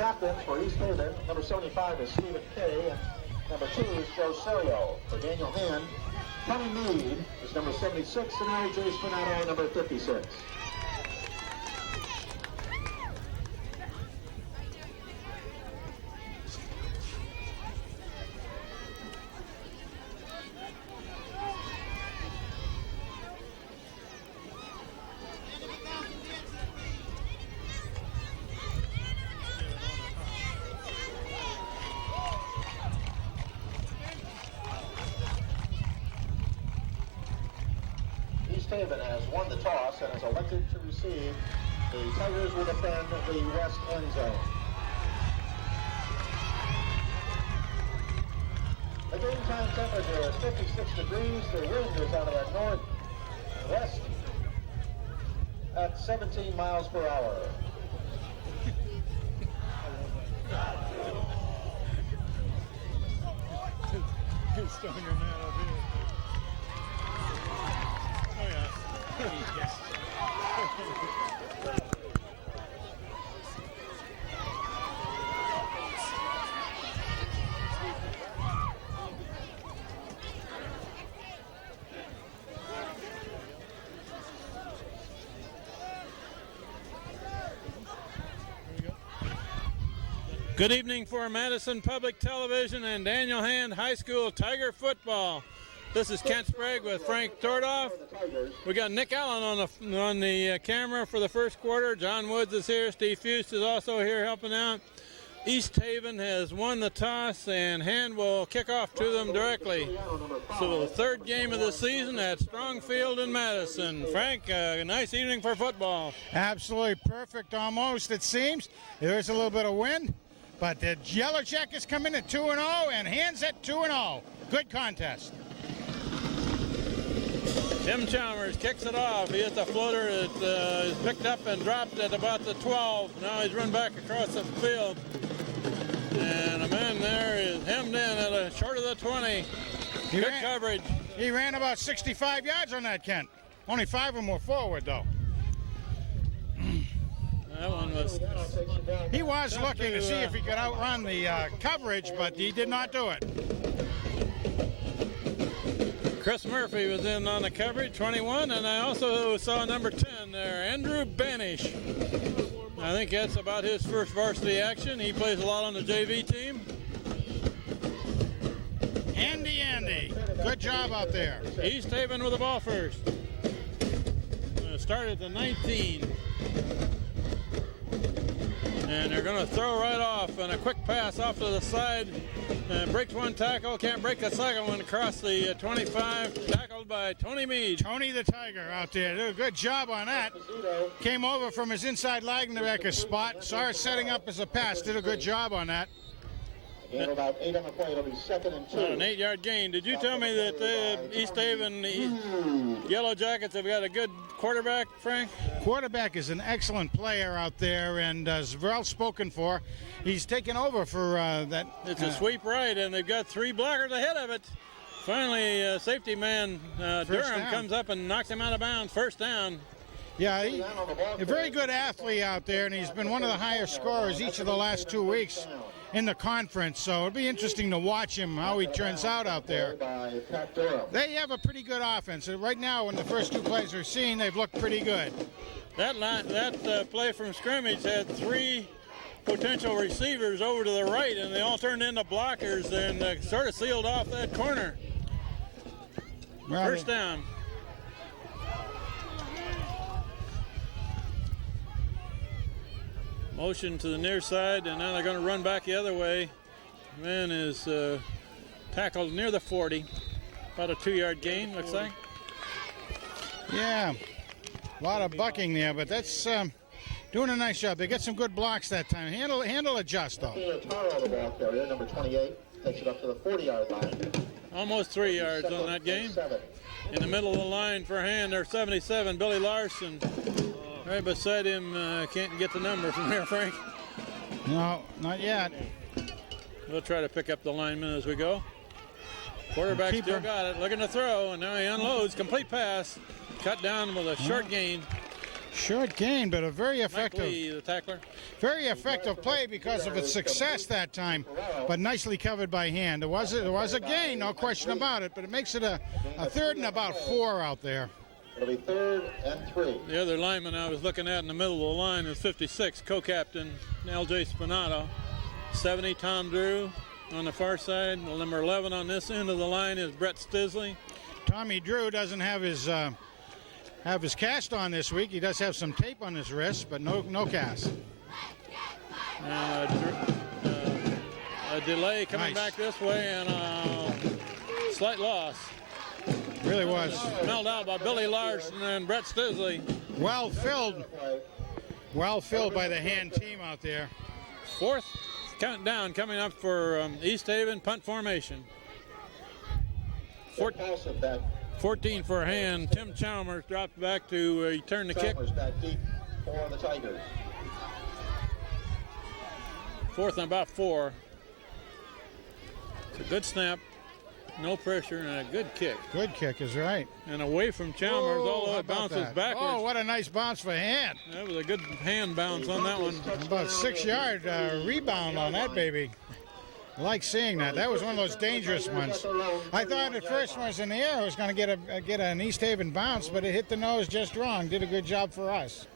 captains for East Haven, number 75 is Stephen Kay, and number 2 is Joe Serio. For Daniel Hand, Tommy Meade is number 76, and Harry J. Spinato, number 56. Haven has won the toss and is elected to receive. The Tigers will defend the west end zone. The game time temperature is 56 degrees. The wind is out of the northwest at 17 miles per hour. It's stronger than that up here. Oh yeah. Good evening for Madison Public Television and Daniel Hand High School Tiger Football. This is Kent Sprague with Frank Tordoff. We got Nick Allen on the camera for the first quarter. John Woods is here. Steve Fust is also here helping out. East Haven has won the toss, and Hand will kick off to them directly. So the third game of the season at Strong Field in Madison. Frank, a nice evening for football. Absolutely perfect almost, it seems. There's a little bit of wind, but the Yellow Jackets come in at 2-0 and Hand's at 2-0. Good contest. Tim Chalmers kicks it off. He hits a floater that is picked up and dropped at about the 12. Now he's run back across the field. And a man there is hemmed in at a short of the 20. Good coverage. He ran about 65 yards on that, Kent. Only 5 of them were forward, though. That one was... He was looking to see if he could outrun the coverage, but he did not do it. Chris Murphy was in on the coverage, 21, and I also saw number 10 there, Andrew Banish. I think that's about his first varsity action. He plays a lot on the JV team. Andy, good job out there. East Haven with the ball first. Start at the 19. And they're going to throw right off, and a quick pass off to the side. Breaks one tackle, can't break the second one across the 25. Tackled by Tony Meade. Tony the Tiger out there. Did a good job on that. Came over from his inside linebacker spot. Saw her setting up as a pass. Did a good job on that. Again, about 8 on the play. It'll be 2nd and 2. An 8-yard gain. Did you tell me that East Haven Yellow Jackets have got a good quarterback, Frank? Quarterback is an excellent player out there and is well spoken for. He's taken over for that. It's a sweep right, and they've got 3 blockers ahead of it. Finally, safety man Durham comes up and knocks him out of bounds. First down. Yeah, a very good athlete out there, and he's been one of the higher scorers each of the last 2 weeks in the conference, so it'll be interesting to watch him, how he turns out there. They have a pretty good offense. Right now, when the first 2 plays are seen, they've looked pretty good. That play from scrimmage had 3 potential receivers over to the right, and they all turned into blockers and sort of sealed off that corner. First down. Motion to the near side, and now they're going to run back the other way. Man is tackled near the 40. About a 2-yard gain, looks like. Yeah, a lot of bucking there, but that's doing a nice job. They get some good blocks that time. Handle adjust, though. Taro, the ball carrier, number 28, takes it up to the 40-yard line. Almost 3 yards on that game. In the middle of the line for Hand, they're 77, Billy Larson. Right beside him, can't get the number from here, Frank. No, not yet. We'll try to pick up the lineman as we go. Quarterback still got it, looking to throw, and now he unloads. Complete pass, cut down with a short gain. Short gain, but a very Mike effective, Lee, the tackler. very effective play because of its success that time, but nicely covered by hand. It was a gain, no question about it, but it makes it a 3rd and about 4 out there. It'll be 3rd and 3. The other lineman I was looking at in the middle of the line is 56, co-captain L.J. Spinato. 70, Tom Drew on the far side. Well, number 11 on this end of the line is Brett Stisley. Tommy Drew doesn't have his cast on this week. He does have some tape on his wrist, but no cast. A delay coming back this way and a slight loss. Really was. Smelled out by Billy Larson and Brett Stisley. Well filled by the hand team out there. 4th countdown coming up for East Haven punt formation. 14 for hand. Tim Chalmers dropped back to return the kick. Back deep for the Tigers. 4th and about 4. It's a good snap, no pressure, and a good kick. Good kick is right. And away from Chalmers, although it bounces backwards. Oh, what a nice bounce for hand. That was a good hand bounce on that one. About 6-yard rebound on that baby. I like seeing that. That was one of those dangerous ones. I thought at first when it was in the air, it was going to get an East Haven bounce, but it hit the nose just wrong. Did a good job for us.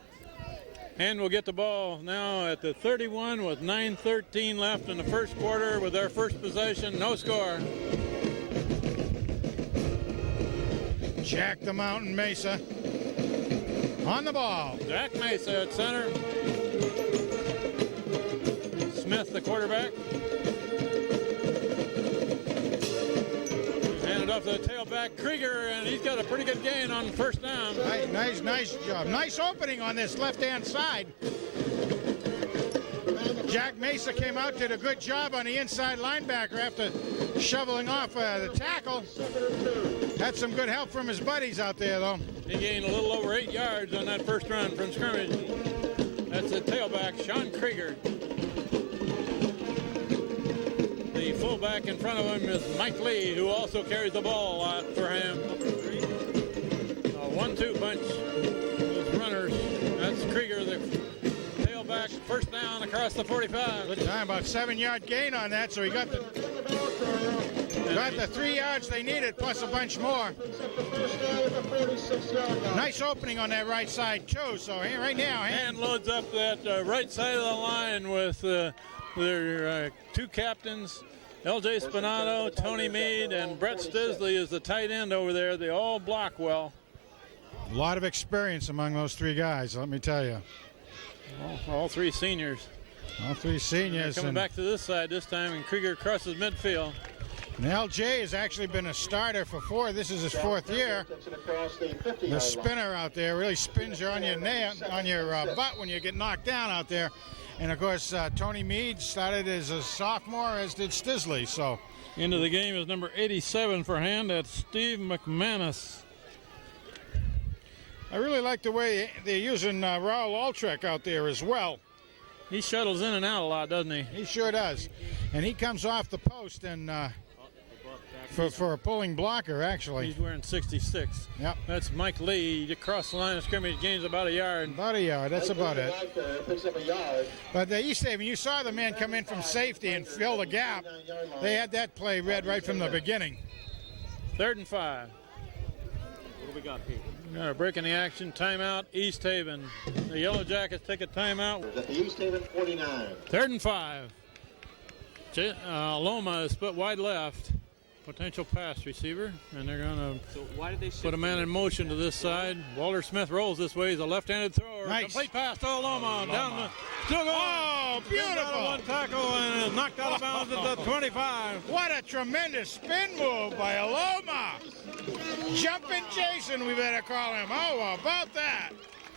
And we'll get the ball now at the 31 with 9:13 left in the first quarter with their first possession. No score. Jack the Mountain Mesa on the ball. Jack Mesa at center. Smith, the quarterback. Handed off to the tailback, Krieger, and he's got a pretty good gain on first down. Nice job. Nice opening on this left-hand side. Jack Mesa came out, did a good job on the inside linebacker after shoveling off the tackle. Had some good help from his buddies out there, though. He gained a little over 8 yards on that first run from scrimmage. That's the tailback, Sean Krieger. The fullback in front of him is Mike Lee, who also carries the ball a lot for him. A 1-2 bunch, those runners. That's Krieger, the tailback, first down across the 45. Good time, about 7-yard gain on that, so he got the 3 yards they needed, plus a bunch more. Nice opening on that right side, too, so right now. And loads up that right side of the line with their 2 captains, L.J. Spinato, Tony Meade, and Brett Stisley is the tight end over there. They all block well. A lot of experience among those 3 guys, let me tell you. All 3 seniors. All 3 seniors. Coming back to this side this time, and Krieger crosses midfield. And LJ has actually been a starter for 4. This is his 4th year. The spinner out there really spins you on your butt when you get knocked down out there. And of course, Tony Meade started as a sophomore, as did Stisley. So into the game is number 87 for hand. That's Steve McManus. I really like the way they're using Raul Altrek out there as well. He shuttles in and out a lot, doesn't he? He sure does. And he comes off the post and for a pulling blocker, actually. He's wearing 66. Yep. That's Mike Lee. He crossed the line of scrimmage, gains about a yard. About a yard, that's about it. But the East Haven, you saw the man come in from safety and fill the gap. They had that play read right from the beginning. 3rd and 5. What do we got here? Got a break in the action. Timeout, East Haven. The Yellow Jackets take a timeout. At the East Haven 49. 3rd and 5. Loma is split wide left. Potential pass receiver, and they're going to put a man in motion to this side. Walter Smith rolls this way. He's a left-handed thrower. Nice. Complete pass to Loma. Down the, still going. Oh, beautiful. One tackle and is knocked out of bounds at the 25. What a tremendous spin move by Aloma. Jumping Jason, we better call him. Oh, about that.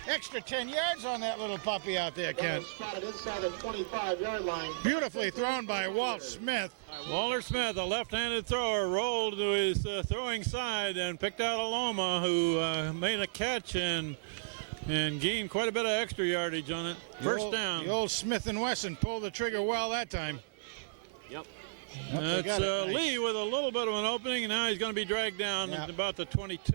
Extra 10 yards on that little puppy out there, Ken. Spotted inside the 25-yard line. Beautifully thrown by Walt Smith. Walter Smith, a left-handed thrower, rolled to his throwing side and picked out Aloma, who made a catch and gained quite a bit of extra yardage on it. First down. The old Smith & Wesson pulled the trigger well that time. Yep. That's Lee with a little bit of an opening, and now he's going to be dragged down at about the 22.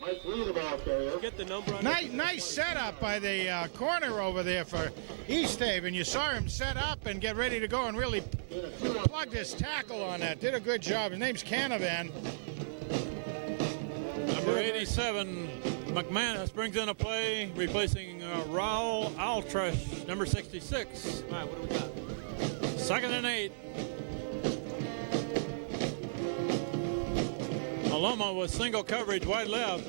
Mike Lee, the ball carrier. Get the number on Nice setup by the corner over there for East Haven. You saw him set up and get ready to go and really plugged his tackle on that. Did a good job. His name's Canavan. Number 87, McManus brings in a play, replacing Raul Altrush, number 66. All right, what do we got? 2nd and 8. Aloma with single coverage, wide left.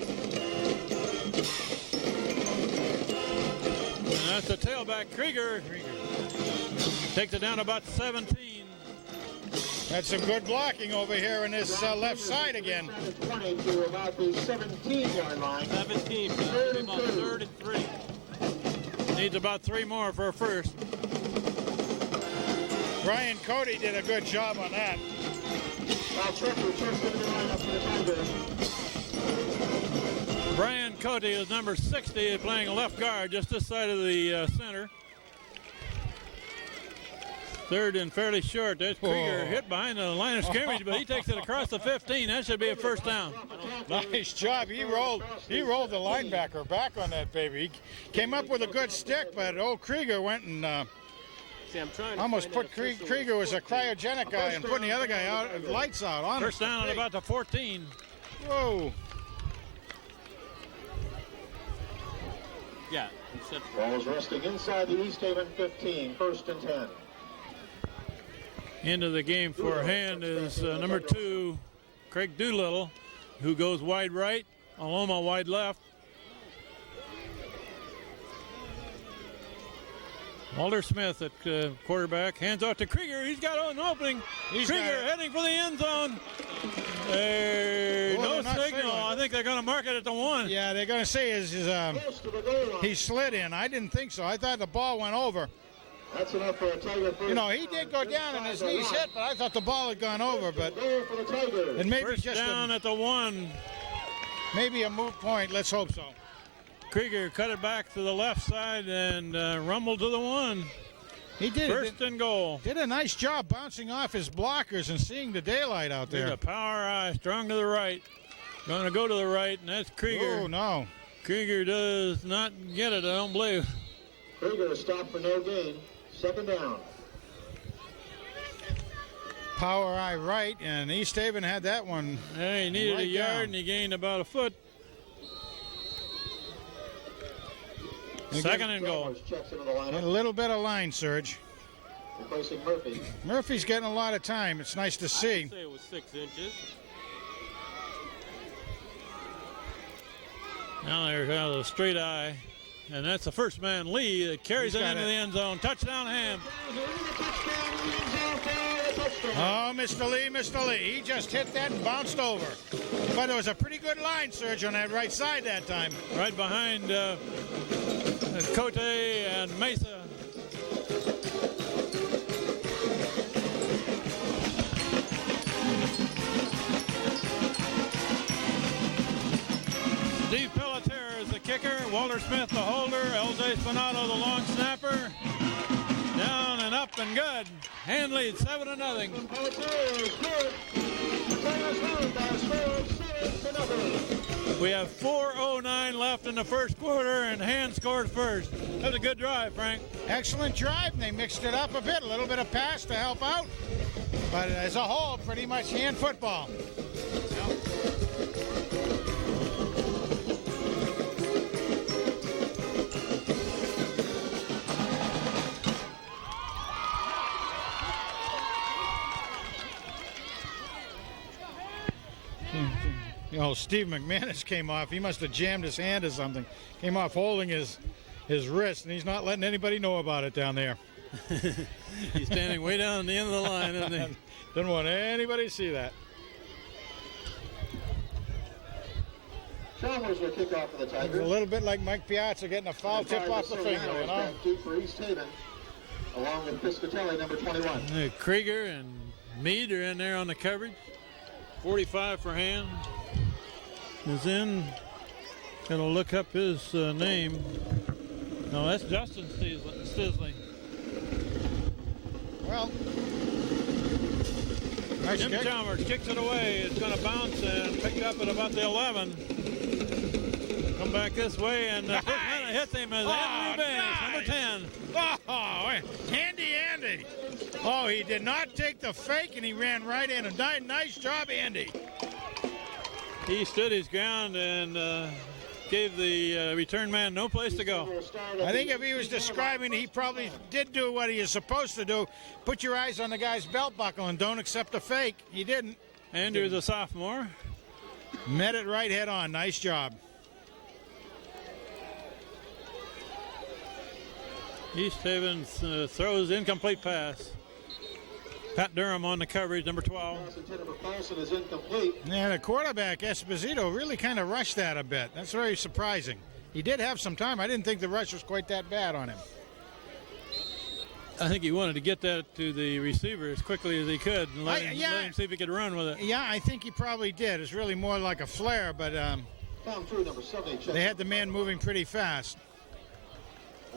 And that's the tailback, Krieger. Takes it down about 17. That's some good blocking over here in this left side again. 20 to about the 17-yard line. 17, about 3rd and 3. Needs about 3 more for a first. Brian Cody did a good job on that. Brian Cody is number 60, playing left guard just this side of the center. 3rd and fairly short. There's Krieger hit behind the line of scrimmage, but he takes it across the 15. That should be a first down. Nice job. He rolled the linebacker back on that baby. He came up with a good stick, but old Krieger went and See, I'm trying to almost find put that Krieger was a cryogenic guy and putting the other guy out, lights out on First down at about the 14. Whoa. Yeah, he said Ball is resting inside the East Haven 15, 1st and 10. Into the game for hand is number 2, Craig Doolittle, who goes wide right, Aloma wide left. Walter Smith at quarterback, hands off to Krieger. He's got an opening. Krieger heading for the end zone. No signal. I think they're going to mark it at the 1. Yeah, they're going to say he slid in. I didn't think so. I thought the ball went over. That's enough for a Tiger first. You know, he did go down and his knees hit, but I thought the ball had gone over. But and maybe First just down at the 1. maybe a moot point. Let's hope so. Krieger cut it back to the left side and rumbled to the 1. He did. First and goal. Did a nice job bouncing off his blockers and seeing the daylight out There's there. a power eye, strong to the right. Going to go to the right, and that's Krieger. Oh, no. Krieger does not get it, I don't believe. Krieger stopped for no gain. 2nd down. Power eye right, and East Haven had that one. Yeah, he needed Right a yard, down. and he gained about a foot. They 2nd and goal. Checks into the And a lineup, little bit of line surge. replacing Murphy. Murphy's getting a lot of time. It's nice to see. I'd say it was 6 inches. Now there's a straight eye, and that's the first man, Lee, that carries He's it got into it. the end zone. Touchdown, Ham. Oh, Mr. Lee. He just hit that and bounced over. But there was a pretty good line surge on that right side that time. Right behind Cote and Mesa. Steve Pelletier is the kicker. Walter Smith the holder. LJ Spinato the long snapper. Down and up and good. Hand lead 7-0. We have 4:09 left in the first quarter, and Hand scored first. That was a good drive, Frank. Excellent drive, and they mixed it up a bit. A little bit of pass to help out. But as a whole, pretty much hand football. You know, Steve McManus came off. He must have jammed his hand or something. Came off holding his wrist, and he's not letting anybody know about it down there. He's standing way down at the end of the line, isn't he? Didn't want anybody to see that. Chalmers will kick off for the It's Tigers. a little bit like Mike Piazza getting a foul tip off the finger, you know? Deep for East Haven, along with Piscatelli, number 21. Krieger and Meade are in there on the coverage. 45 for Hand is in. Gonna look up his name. No, that's Justin Stisley. Well, nice Jim kick. Chalmers kicks it away. It's going to bounce and pick up at about the 11. Going back this way, and the first man that hits him is Andrew Benz, number 10. Oh, Andy. Oh, he did not take the fake, and he ran right in. Nice job, Andy. He stood his ground and gave the return man no place to go. I think if he was describing, he probably did do what he is supposed to do. Put your eyes on the guy's belt buckle and don't accept the fake. He didn't. Andrew's a sophomore. Met it right head on. Nice job. East Haven throws incomplete pass. Pat Durham on the coverage, number 12. Is incomplete. Yeah, the quarterback, Esposito, really kind of rushed that a bit. That's very surprising. He did have some time. I didn't think the rush was quite that bad on him. I think he wanted to get that to the receiver as quickly as he could and let him see if he could run with it. Yeah, I think he probably did. It's really more like a flare, but Number 70, they had the man moving pretty fast.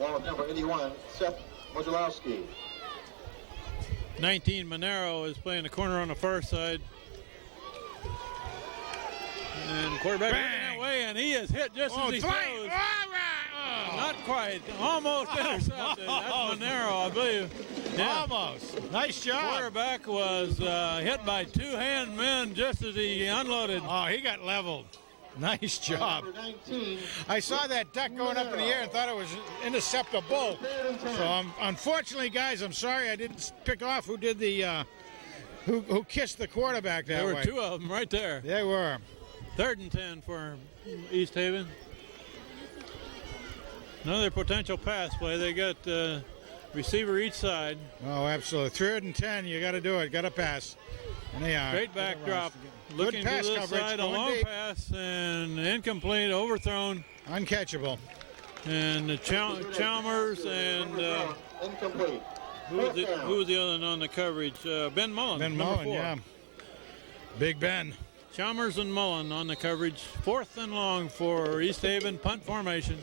along with number 81, Seth Wojciechowski. 19, Monero is playing the corner on the far side. And quarterback looking that way, and he is hit just as he throws. Not quite. Almost intercepted. That's Monero, I believe. Yeah. Almost. Nice job. Quarterback was hit by two-hand men just as he unloaded. Oh, he got leveled. Nice job. I saw that duck going up in the air and thought it was interceptable. So unfortunately, guys, I'm sorry I didn't pick off who did the who kissed the quarterback that way. There were two of them right there. They were. 3rd and 10 for East Haven. Another potential pass play. They got receiver each side. Oh, absolutely. 3rd and 10. You got to do it. Got to pass. And they are. Great backdrop. Looking pass to this coverage, side, a going long deep. pass and overthrown, overthrown. Uncatchable. And Chalmers and Incomplete. who was the other one on the coverage? Ben Mullen. Ben number Mullen, 4. yeah. Big Ben. Chalmers and Mullen on the coverage. 4th and long for East Haven, punt formation.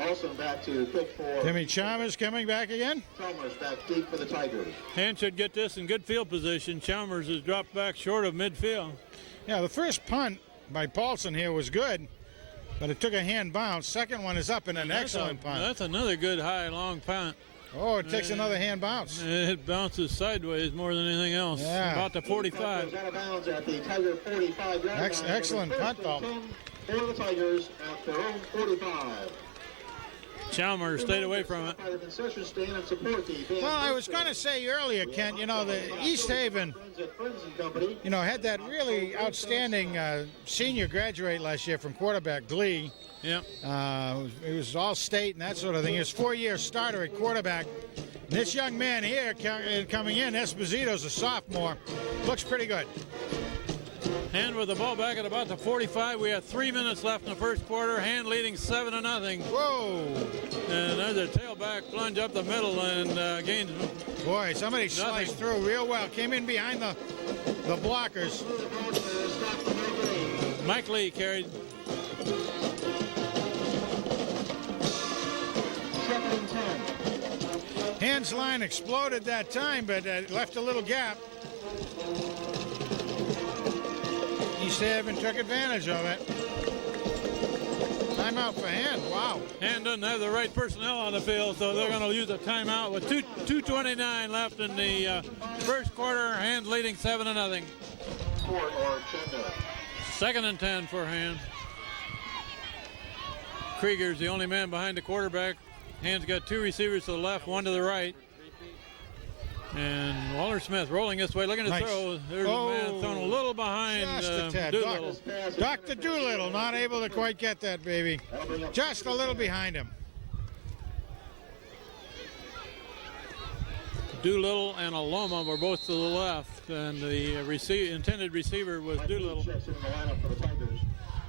Also back to kick for Timmy Chalmers coming back again. Chalmers back deep for the Tigers. Hand should get this in good field position. Chalmers has dropped back short of midfield. Yeah, the first punt by Paulson here was good, but it took a hand bounce. Second one is up and an excellent punt. That's another good high long punt. Oh, it takes another hand bounce. It bounces sideways more than anything else. Yeah. About the 45. Out of bounds at the Tiger 45 yard line. Excellent punt, though. For the Tigers at their own 45. Chalmers stayed away from it. Well, I was going to say earlier, Kent, you know, the East Haven, you know, had that really outstanding senior graduate last year from quarterback, Glee. Yep. It was all state and that sort of thing. He was 4-year starter at quarterback. And this young man here coming in, Esposito's a sophomore, looks pretty good. Hand with the ball back at about the 45. We have 3 minutes left in the first quarter. Hand leading 7-0. Whoa! And there's a tailback plunge up the middle and gains. Boy, somebody sliced through real well. Came in behind the blockers. Mike Lee carried. Hand's line exploded that time, but left a little gap. East Haven took advantage of it. Timeout for Hand. Wow. Hand doesn't have the right personnel on the field, so they're going to use a timeout with 2:29 left in the first quarter. Hand leading 7-0. 2nd and 10 for Hand. Krieger's the only man behind the quarterback. Hand's got 2 receivers to the left, 1 to the right. And Waller Smith rolling this way, looking to throw. There's a man thrown a little behind Doolittle. Dr. Doolittle not able to quite get that, baby. Just a little behind him. Doolittle and Aloma were both to the left, and the intended receiver was Doolittle.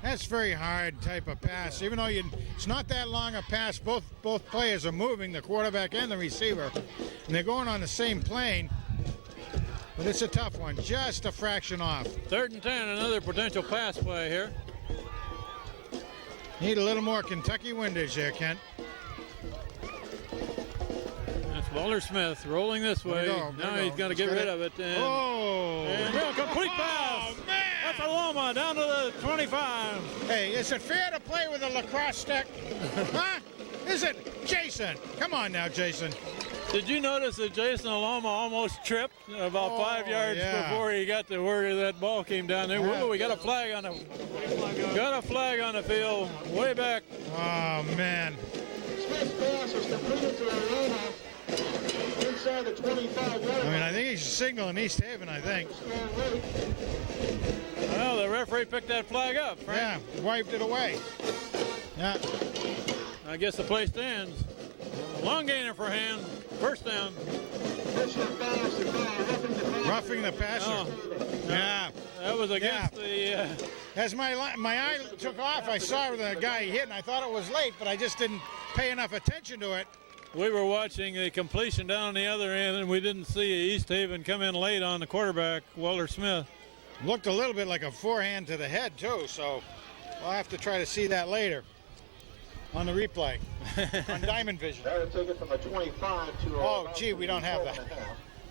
That's very hard type of pass. Even though it's not that long a pass, both players are moving, the quarterback and the receiver, and they're going on the same plane. But it's a tough one, just a fraction off. 3rd and 10, another potential pass play here. Need a little more Kentucky windage there, Kent. That's Waller Smith rolling this way. Now he's got to get rid of it. And, and complete pass. Oh, man. Jeff Aloma down to the 25. Hey, is it fair to play with a lacrosse stick? Huh? Is it? Jason, come on now, Jason. Did you notice that Jason Aloma almost tripped about 5 yards before he got to where that ball came down there? Whoa, we got a flag on the field way back. Oh, man. Smith's pass is completed to Aloma inside the 25-yard I mean, I think he's signaling East Haven, I think. Well, the referee picked that flag up, Frank. Yeah, wiped it away. Yeah. I guess the play stands. Long gainer for hand. First down. Roughing the passer. Oh, Yeah. that was against the... As my eye took off, I saw the guy hit, and I thought it was late, but I just didn't pay enough attention to it. We were watching the completion down on the other end, and we didn't see East Haven come in late on the quarterback, Walter Smith. Looked a little bit like a forehand to the head, too, so we'll have to try to see that later on the replay on Diamond Vision. That would take it from a 25 to Oh, gee, we don't have that.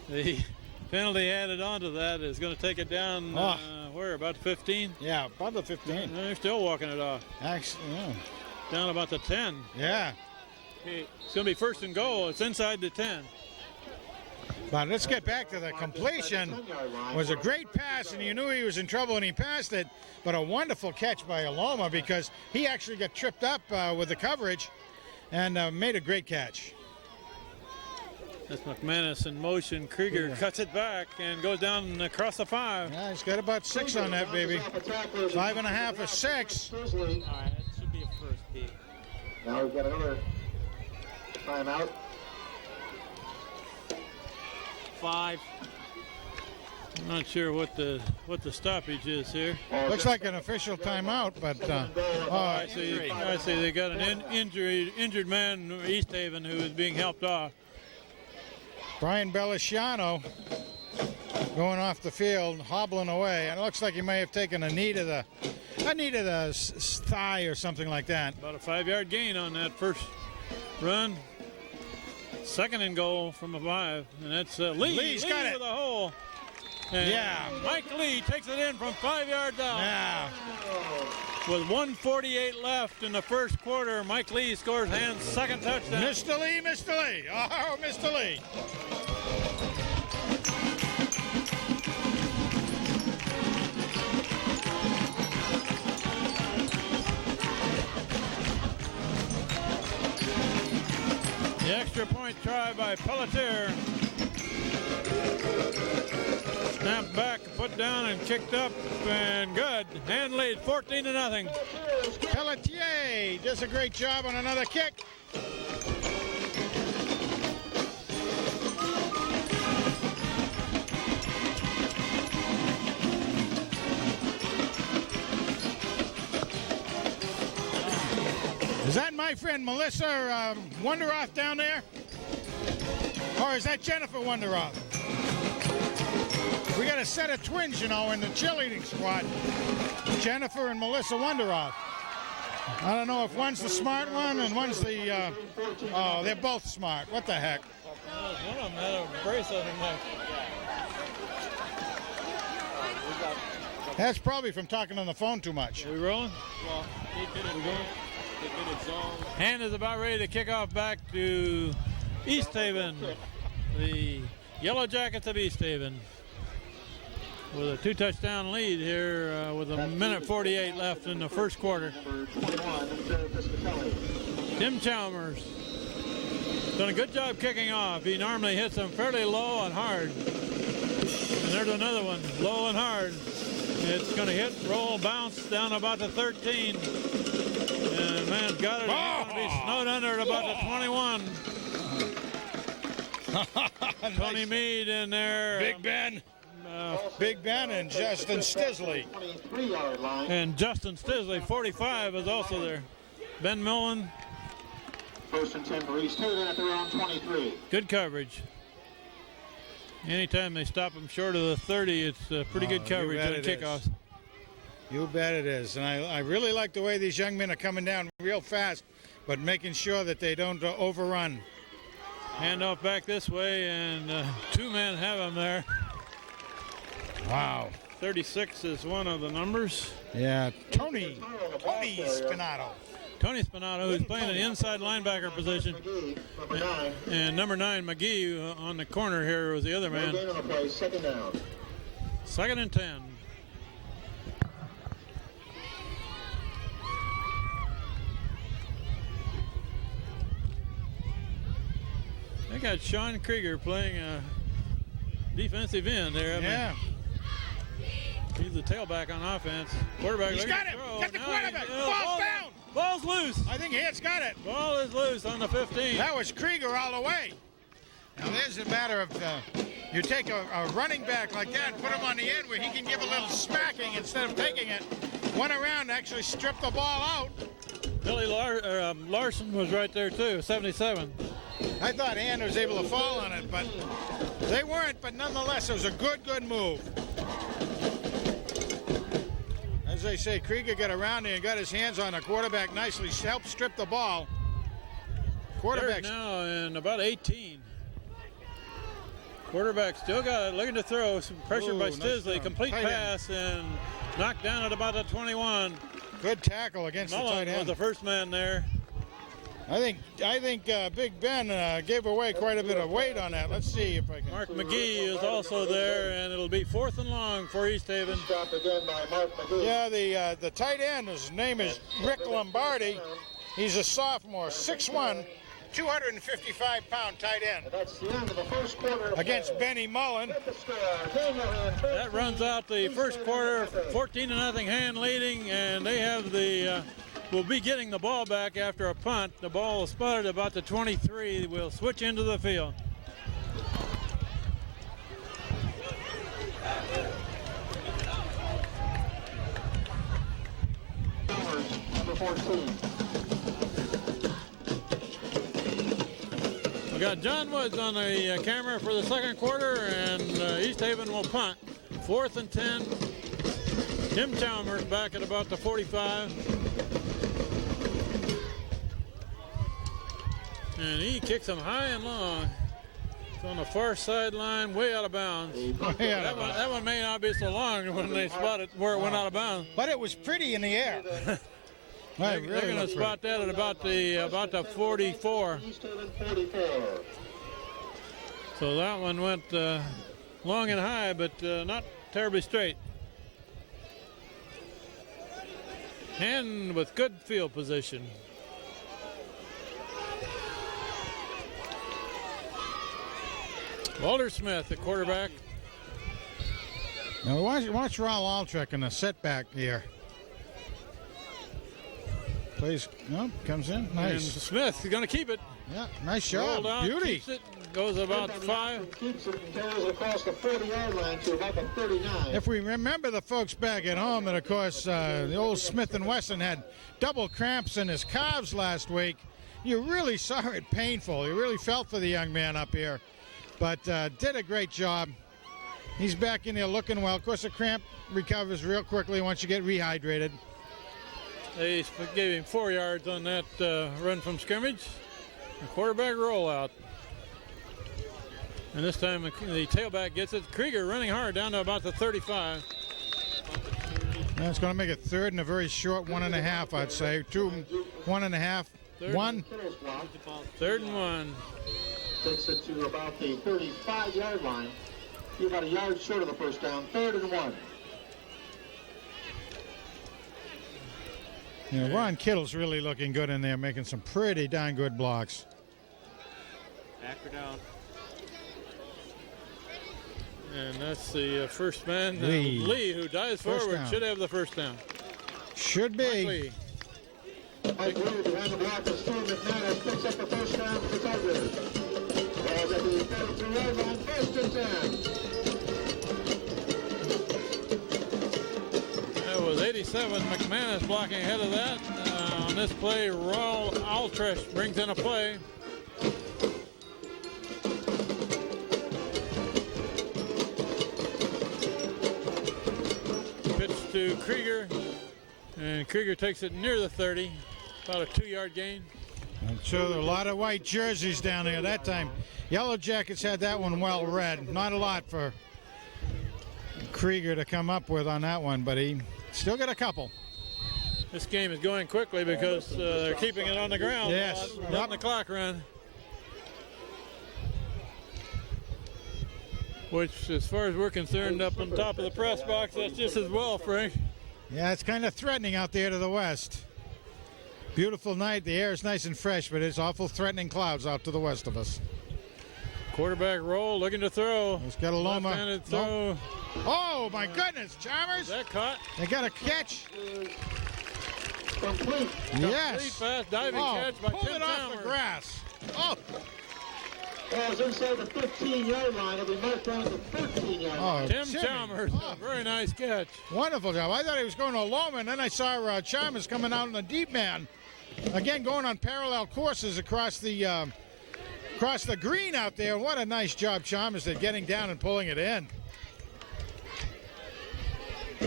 The penalty added onto that is going to take it down, where, about 15? Yeah, about the 15. They're still walking it off. Actually, yeah. Down about the 10. Yeah. It's going to be first and goal. It's inside the 10. But let's get back to the completion. It was a great pass, and you knew he was in trouble, and he passed it. But a wonderful catch by Aloma because he actually got tripped up with the coverage and made a great catch. That's McManus in motion. Krieger cuts it back and goes down across the 5. Yeah, he's got about 6 on that, baby. 5.5 or 6. All right, that should be a first peak. Now we've got another timeout. 5. I'm not sure what the stoppage is here. Looks like an official timeout, but I see. They got an injured man, East Haven, who is being helped off. Brian Bellisciano going off the field, hobbling away. And it looks like he may have taken a knee to the thigh or something like that. About a 5-yard gain on that first run. Second and goal from a 5, and that's Lee. Lee's got it with a hole. And Yeah. Mike Lee takes it in from 5 yards out. Yeah. With 1:48 left in the first quarter, Mike Lee scores Hand's second touchdown. Mr. Lee, Mr. Lee. Oh, Mr. Lee. The extra point try by Pelletier. Snapped back, put down, and kicked up, and good. Hand lead 14-0. Pelletier does a great job on another kick. Is that my friend Melissa Wonderoth down there? Or is that Jennifer Wonderoth? We got a set of twins, you know, in the cheerleading squad. Jennifer and Melissa Wonderoth. I don't know if one's the smart one and one's the, oh, they're both smart. What the heck? One of them had a brace on her neck. That's probably from talking on the phone too much. Are we rolling? Well, they did it zone. Hand is about ready to kick off back to East Haven. The Yellow Jackets of East Haven with a 2-touchdown lead here with 1:48 left in the first quarter. Tim Chalmers done a good job kicking off. He normally hits them fairly low and hard. And there's another one, low and hard. It's going to hit, roll, bounce down about the 13. And man's got it. He's going to be snowed under at about the 21. Tony Meade in there. Big Ben. Big Ben and Justin Stisley. And Justin Stisley, 45, is also there. Ben Millen. First and 10 for East Haven at around 23. Good coverage. Anytime they stop him short of the 30, it's pretty good coverage on kickoffs. You bet it is. And I really like the way these young men are coming down real fast, but making sure that they don't overrun. Handoff back this way, and 2 men have him there. Wow. 36 is one of the numbers. Yeah, Tony Spinato. Tony Spinato, who's playing an inside linebacker position. And number 9, McGee, on the corner here was the other man. Second down. 2nd and 10. They got Sean Krieger playing a defensive end there. Yeah. He's the tailback on offense. Quarterback. He's got him. Got the quarterback. Ball's down. Ball's loose. I think he's got it. Ball is loose on the 15. That was Krieger all the way. Now there's a matter of you take a running back like that, put him on the end where he can give a little smacking instead of taking it. Went around, actually stripped the ball out. Billy Larson was right there too, 77. I thought Ann was able to fall on it, but they weren't. But nonetheless, it was a good move. As they say, Krieger got around there and got his hands on the quarterback nicely, helped strip the ball. Quarterback now in about 18. Quarterback still got it, looking to throw. Some pressure by Stisley. Nice Complete tight pass and knocked down at about the 21. Good tackle against Mullen the tight end. was the first man there. I think Big Ben gave away quite a bit of weight on that. Let's see if I can. Mark McGee is also there, and it'll be 4th and long for East Haven. Stopped again by Mark McGee. Yeah, the tight end, his name is Rick Lombardi. He's a sophomore, 6'1", 255-pound tight end. That's the end of the first quarter. Against Benny Mullen. That runs out the first quarter, 14-0 Hand leading, and they have will be getting the ball back after a punt. The ball is spotted about the 23. We'll switch into the field. Number 14. We got John Woods on the camera for the second quarter, and East Haven will punt. 4th and 10. Tim Chalmers back at about the 45. And he kicks them high and long. It's on the far sideline, way out of bounds. That one may not be so long when they spot it where it went out of bounds. But it was pretty in the air. They're going to spot that at about the 44. So that one went long and high, but not terribly straight. And with good field position. Walter Smith, the quarterback. Now watch Raul Altrek in the setback here. Plays, comes in, nice. And Smith is going to keep it. Yeah, nice shot, Out, beauty. Keeps it, goes about 5. Keeps it and carries it across the 40-yard line to about the 39. If we remember the folks back at home, that of course the old Smith & Wesson had double cramps in his calves last week. You really saw it painful. You really felt for the young man up here. But did a great job. He's back in there looking well. Of course, the cramp recovers real quickly once you get rehydrated. They gave him 4 yards on that run from scrimmage. A quarterback rollout. And this time the tailback gets it. Krieger running hard down to about the 35. That's going to make it 3rd and a very short 1.5, I'd say. 2, 1.5, 1. 3rd and 1. Takes it to about the 35-yard line. He's about a yard short of the first down. 3rd and 1. Ron Kittle's really looking good in there, making some pretty darn good blocks. Backer down. And that's the first man, Lee, who dives forward, should have the first down. Should be. Mike Lee behind the block of Steve McManus picks up the first down for the Tigers. Ball's at the 33-yard line, 1st and 10. That was 87. McManus blocking ahead of that. On this play, Raul Altrek brings in a play. Pitch to Krieger. And Krieger takes it near the 30. About a 2-yard gain. And so a lot of white jerseys down there that time. Yellow Jackets had that one well read. Not a lot for Krieger to come up with on that one, but he still got a couple. This game is going quickly because they're keeping it on the ground. Yes. Letting the clock run. Which, as far as we're concerned, up on top of the press box, that's just as well, Frank. Yeah, it's kind of threatening out there to the west. Beautiful night. The air is nice and fresh, but it's awful threatening clouds out to the west of us. Quarterback roll, looking to throw. He's got a Loma. Left-handed throw. Oh, my goodness, Chalmers. Is that caught? They got a catch. Complete. Yes. Complete pass, diving catch by pulled Tim it off Chalmers. the grass. Oh, As inside the 15-yard line, it'll be marked down to the 13-yard line. Tim Timmy. Chalmers, Oh, a very nice catch. wonderful job. I thought he was going to a Loma, and then I saw Chalmers coming out in the deep man. Again, going on parallel courses across the green out there. What a nice job Chalmers did getting down and pulling it in. I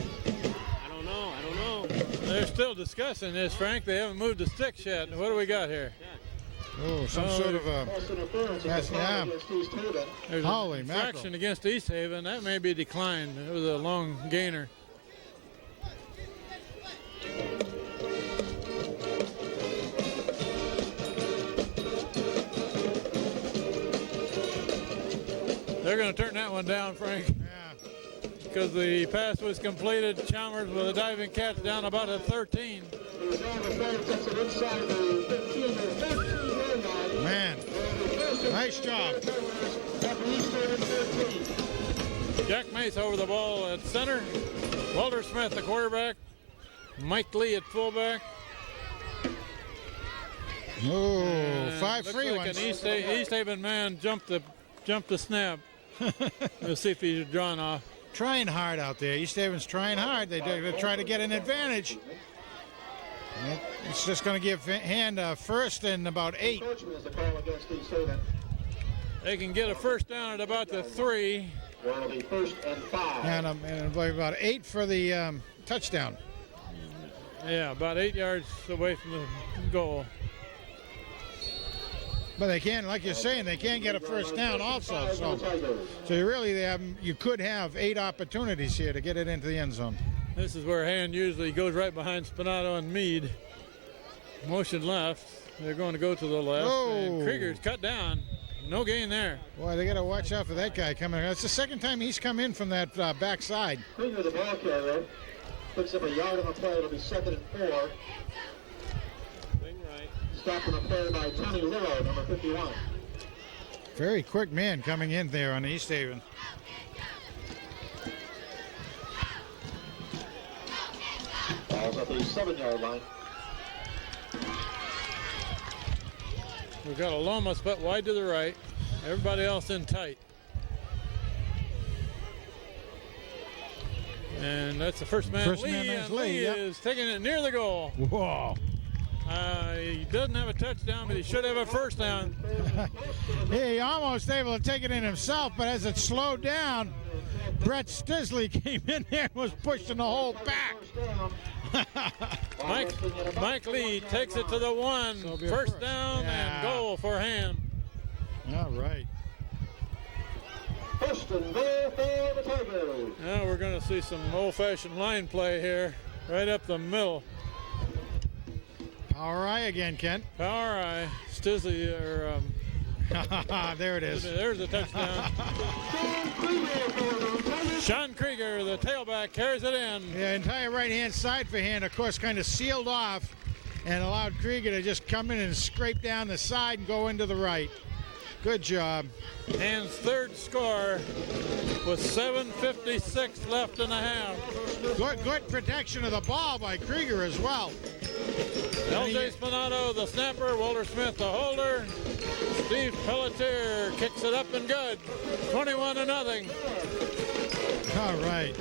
don't know. They're still discussing this, Frank. They haven't moved the sticks yet. What do we got here? Oh, some sort of a... Pass interference in the Yes, foul yeah. against East Haven. There's Holy an mackerel. infraction against East Haven. That may be declined. It was a long gainer. They're going to turn that one down, Frank, Yeah. because the pass was completed. Chalmers with a diving catch down about at 13. The down interference gets it inside the 15 or 13-yard line. Man, nice job. At the East Haven 13. Jack Mace over the ball at center. Walter Smith, the quarterback. Mike Lee at fullback. Oh, And 5 looks free like ones. an East Haven man jumped the snap. We'll see if he's drawn off. Trying hard out there. East Haven's trying hard. They try to get an advantage. It's just going to give Hand first and about 8. Coachman is the call against East Haven. They can get a first down at about the 3. Where it'll be 1st and 5. And it'll be about 8 for the touchdown. Yeah, about 8 yards away from the goal. But they can, like you're saying, they can get a first down also. So you could have 8 opportunities here to get it into the end zone. This is where Hand usually goes right behind Spinato and Meade. Motion left. They're going to go to the left. And Oh. Krieger's cut down. No gain there. Boy, they got to watch out for that guy coming. That's the second time he's come in from that backside. Krieger, the ball carrier, picks up a yard on the play. It'll be 2nd and 4. Wing right. Stopped on the play by Tony Lillo, number 51. Very quick man coming in there on East Haven. Ball's at the 7-yard line. We've got a Loma split wide to the right. Everybody else in tight. And that's the first man. First man, that's and Lee, Lee yep. is taking it near the goal. Whoa. He doesn't have a touchdown, but he should have a first down. He almost able to take it in himself, but as it slowed down, Brett Stisley came in there and was pushing the whole back. Mike Lee takes it to the 1. So it'll be a First first. down Yeah. and goal for Hand. All right. 1st and goal for the Tigers. Now we're going to see some old-fashioned line play here, right up the middle. Power eye again, Kent. Power eye, Stisley, or There it is. there's a touchdown. Sean Krieger, the tailback, carries it in. The entire right-hand side for Hand, of course, kind of sealed off and allowed Krieger to just come in and scrape down the side and go into the right. Good job. Hand's third score with 7:56 left in the half. Good protection of the ball by Krieger as well. LJ Spinato, the snapper. Walter Smith, the holder. Steve Pelletier kicks it up and good. 21-0. All right.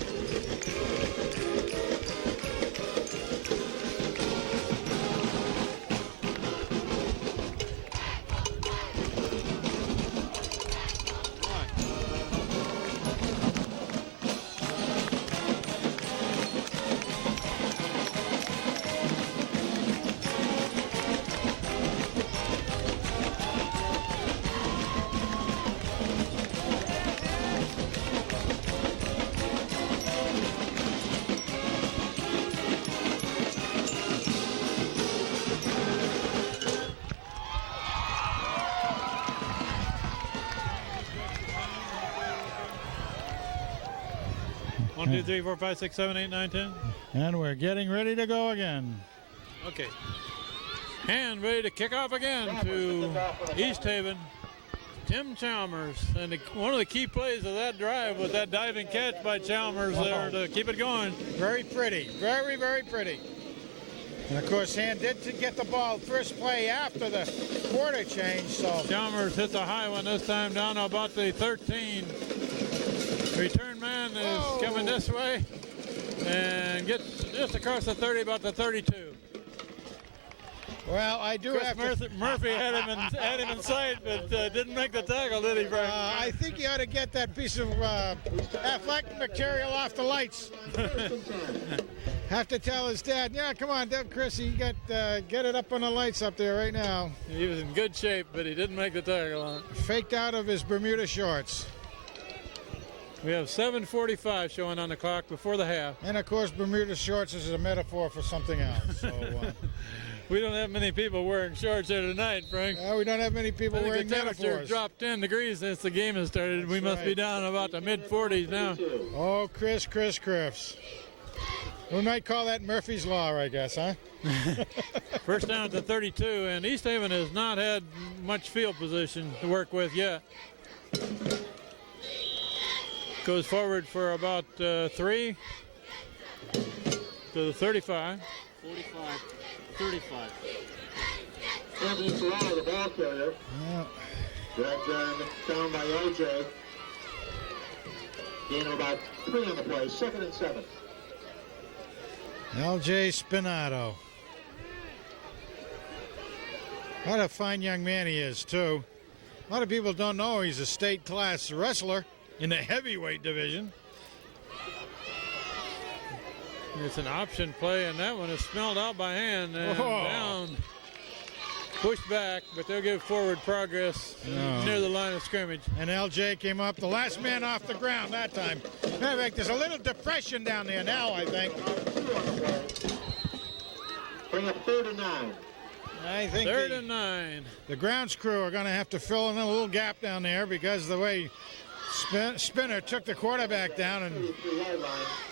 1, 2, 3, 4, 5, 6, 7, 8, 9, 10. And we're getting ready to go again. Okay. And ready to kick off again to East Haven. Tim Chalmers. And one of the key plays of that drive was that diving catch by Chalmers there to keep it going. Very pretty. Very, very pretty. And of course, Hand did get the ball first play after the quarter change. So Chalmers hit the high one this time down about the 13. Return man is coming this way and gets just across the 30, about the 32. Well, I do have Murphy had him in sight, but didn't make the tackle, did he, Frank? I think you ought to get that piece of athletic material off the lights. Have to tell his dad, yeah, come on, Chris, you get it up on the lights up there right now. He was in good shape, but he didn't make the tackle on it. Faked out of his Bermuda shorts. We have 7:45 showing on the clock before the half. And of course, Bermuda shorts is a metaphor for something else. So we don't have many people wearing shorts here tonight, Frank. We don't have many people wearing the temperature metaphors. Dropped 10 degrees since the game has started. We must be down about the mid-40s now. Oh, Chris. We might call that Murphy's Law, I guess, huh? First down to 32, and East Haven has not had much field position to work with yet. Goes forward for about 3 to the 35. 45, 35. Anthony Serrano, the ball carrier. Dragged down by OJ. Gain of about 3 on the play. 2nd and 7. L.J. Spinato. What a fine young man he is, too. A lot of people don't know he's a state class wrestler in the heavyweight division. It's an option play, and that one is smelled out by Hand and down. Pushed back, but they'll give forward progress near the line of scrimmage. And LJ came up, the last man off the ground that time. Matter of fact, there's a little depression down there now, I think. Bring up 3rd and 9. I think 3rd and 9. The grounds crew are going to have to fill in a little gap down there because the way Spinner took the quarterback down and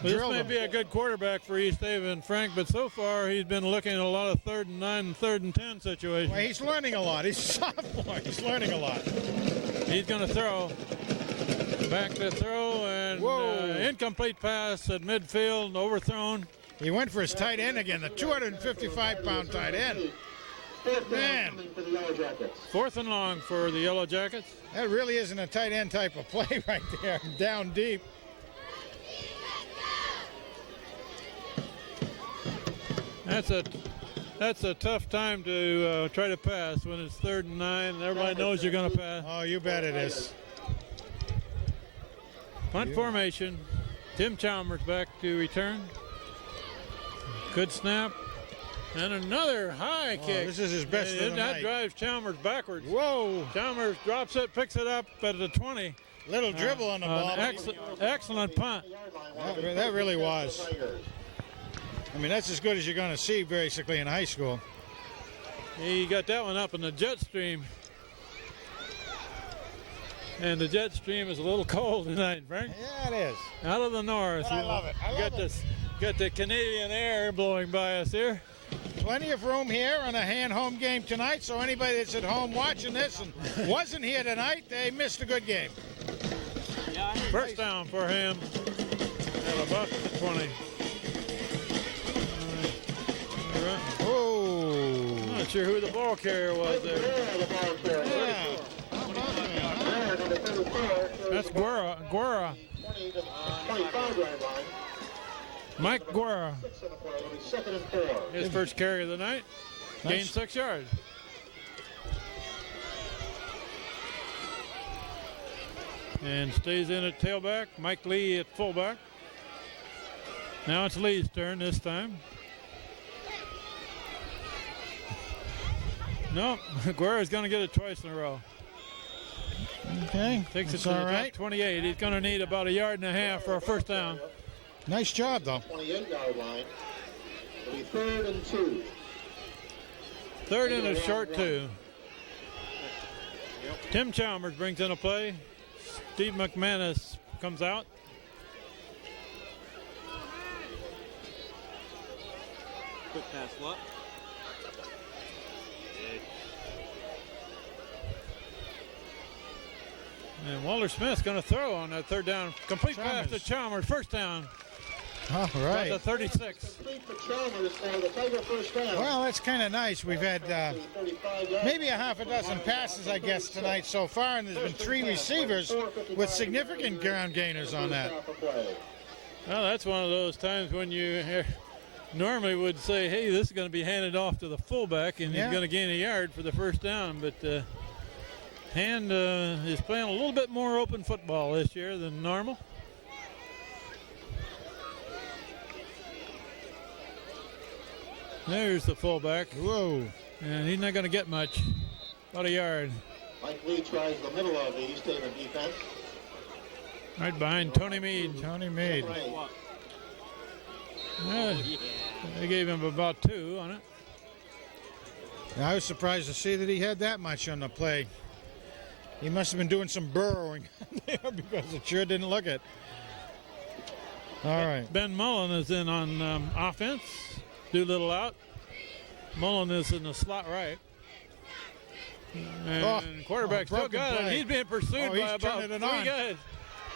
this may be a good quarterback for East Haven, Frank, but so far he's been looking at a lot of 3rd and 9 and 3rd and 10 situations. Well, he's learning a lot. He's a sophomore. He's learning a lot. He's going to throw. Back to throw and incomplete pass at midfield, overthrown. He went for his tight end again, the 255-pound tight end. Man. 4th and long for the Yellow Jackets. That really isn't a tight end type of play right there, down deep. That's a tough time to try to pass when it's 3rd and 9 and everybody knows you're going to pass. Oh, you bet it is. Punt formation. Tim Chalmers back to return. Good snap. And another high kick. This is his best of the that night. drives Chalmers backwards. Whoa. Chalmers drops it, picks it up at the 20. Little dribble on the ball. Excellent punt. That really was. I mean, that's as good as you're going to see, basically, in high school. He got that one up in the jet stream. And the jet stream is a little cold tonight, Frank. Yeah, it is. Out of the north. But I love it. I love it. Got the Canadian air blowing by us here. Plenty of room here on a Hand home game tonight, so anybody that's at home watching this and wasn't here tonight, they missed a good game. First down for him at about the 20. Oh. Not sure who the ball carrier was there. Yeah. That's Guerra. Mike Guerra. His first carry of the night. Gained 6 yards. And stays in at tailback. Mike Lee at fullback. Now it's Lee's turn this time. No, Guerra's going to get it twice in a row. Okay. Takes it to the top 28. He's going to need about 1.5 yards for a first down. Nice job, though. 28-yard line. It'll be 3rd and 2. 3rd and a short 2. Tim Chalmers brings in a play. Steve McManus comes out. Quick pass, Luck. And Walter Smith's going to throw on that third down. Complete pass to Chalmers. First down. All right. Got the 36. Complete for Chalmers for the Tiger first down. Well, that's kind of nice. We've had maybe a half a dozen passes, I guess, tonight so far, and there's been 3 receivers with significant ground gainers on that. Well, that's one of those times when you normally would say, hey, this is going to be handed off to the fullback, and he's going to gain a yard for the first down. But Hand is playing a little bit more open football this year than normal. There's the fullback. Whoa. And he's not going to get much. About a yard. Mike Lee tries the middle of the East Haven defense. Right behind Tony Meade. Tony Meade. Yeah, they gave him about 2 on it. I was surprised to see that he had that much on the play. He must have been doing some burrowing there because it sure didn't look it. All right. Ben Mullen is in on offense. Doolittle out. Mullen is in the slot right. And quarterback still got it. He's being pursued by about 3 guys.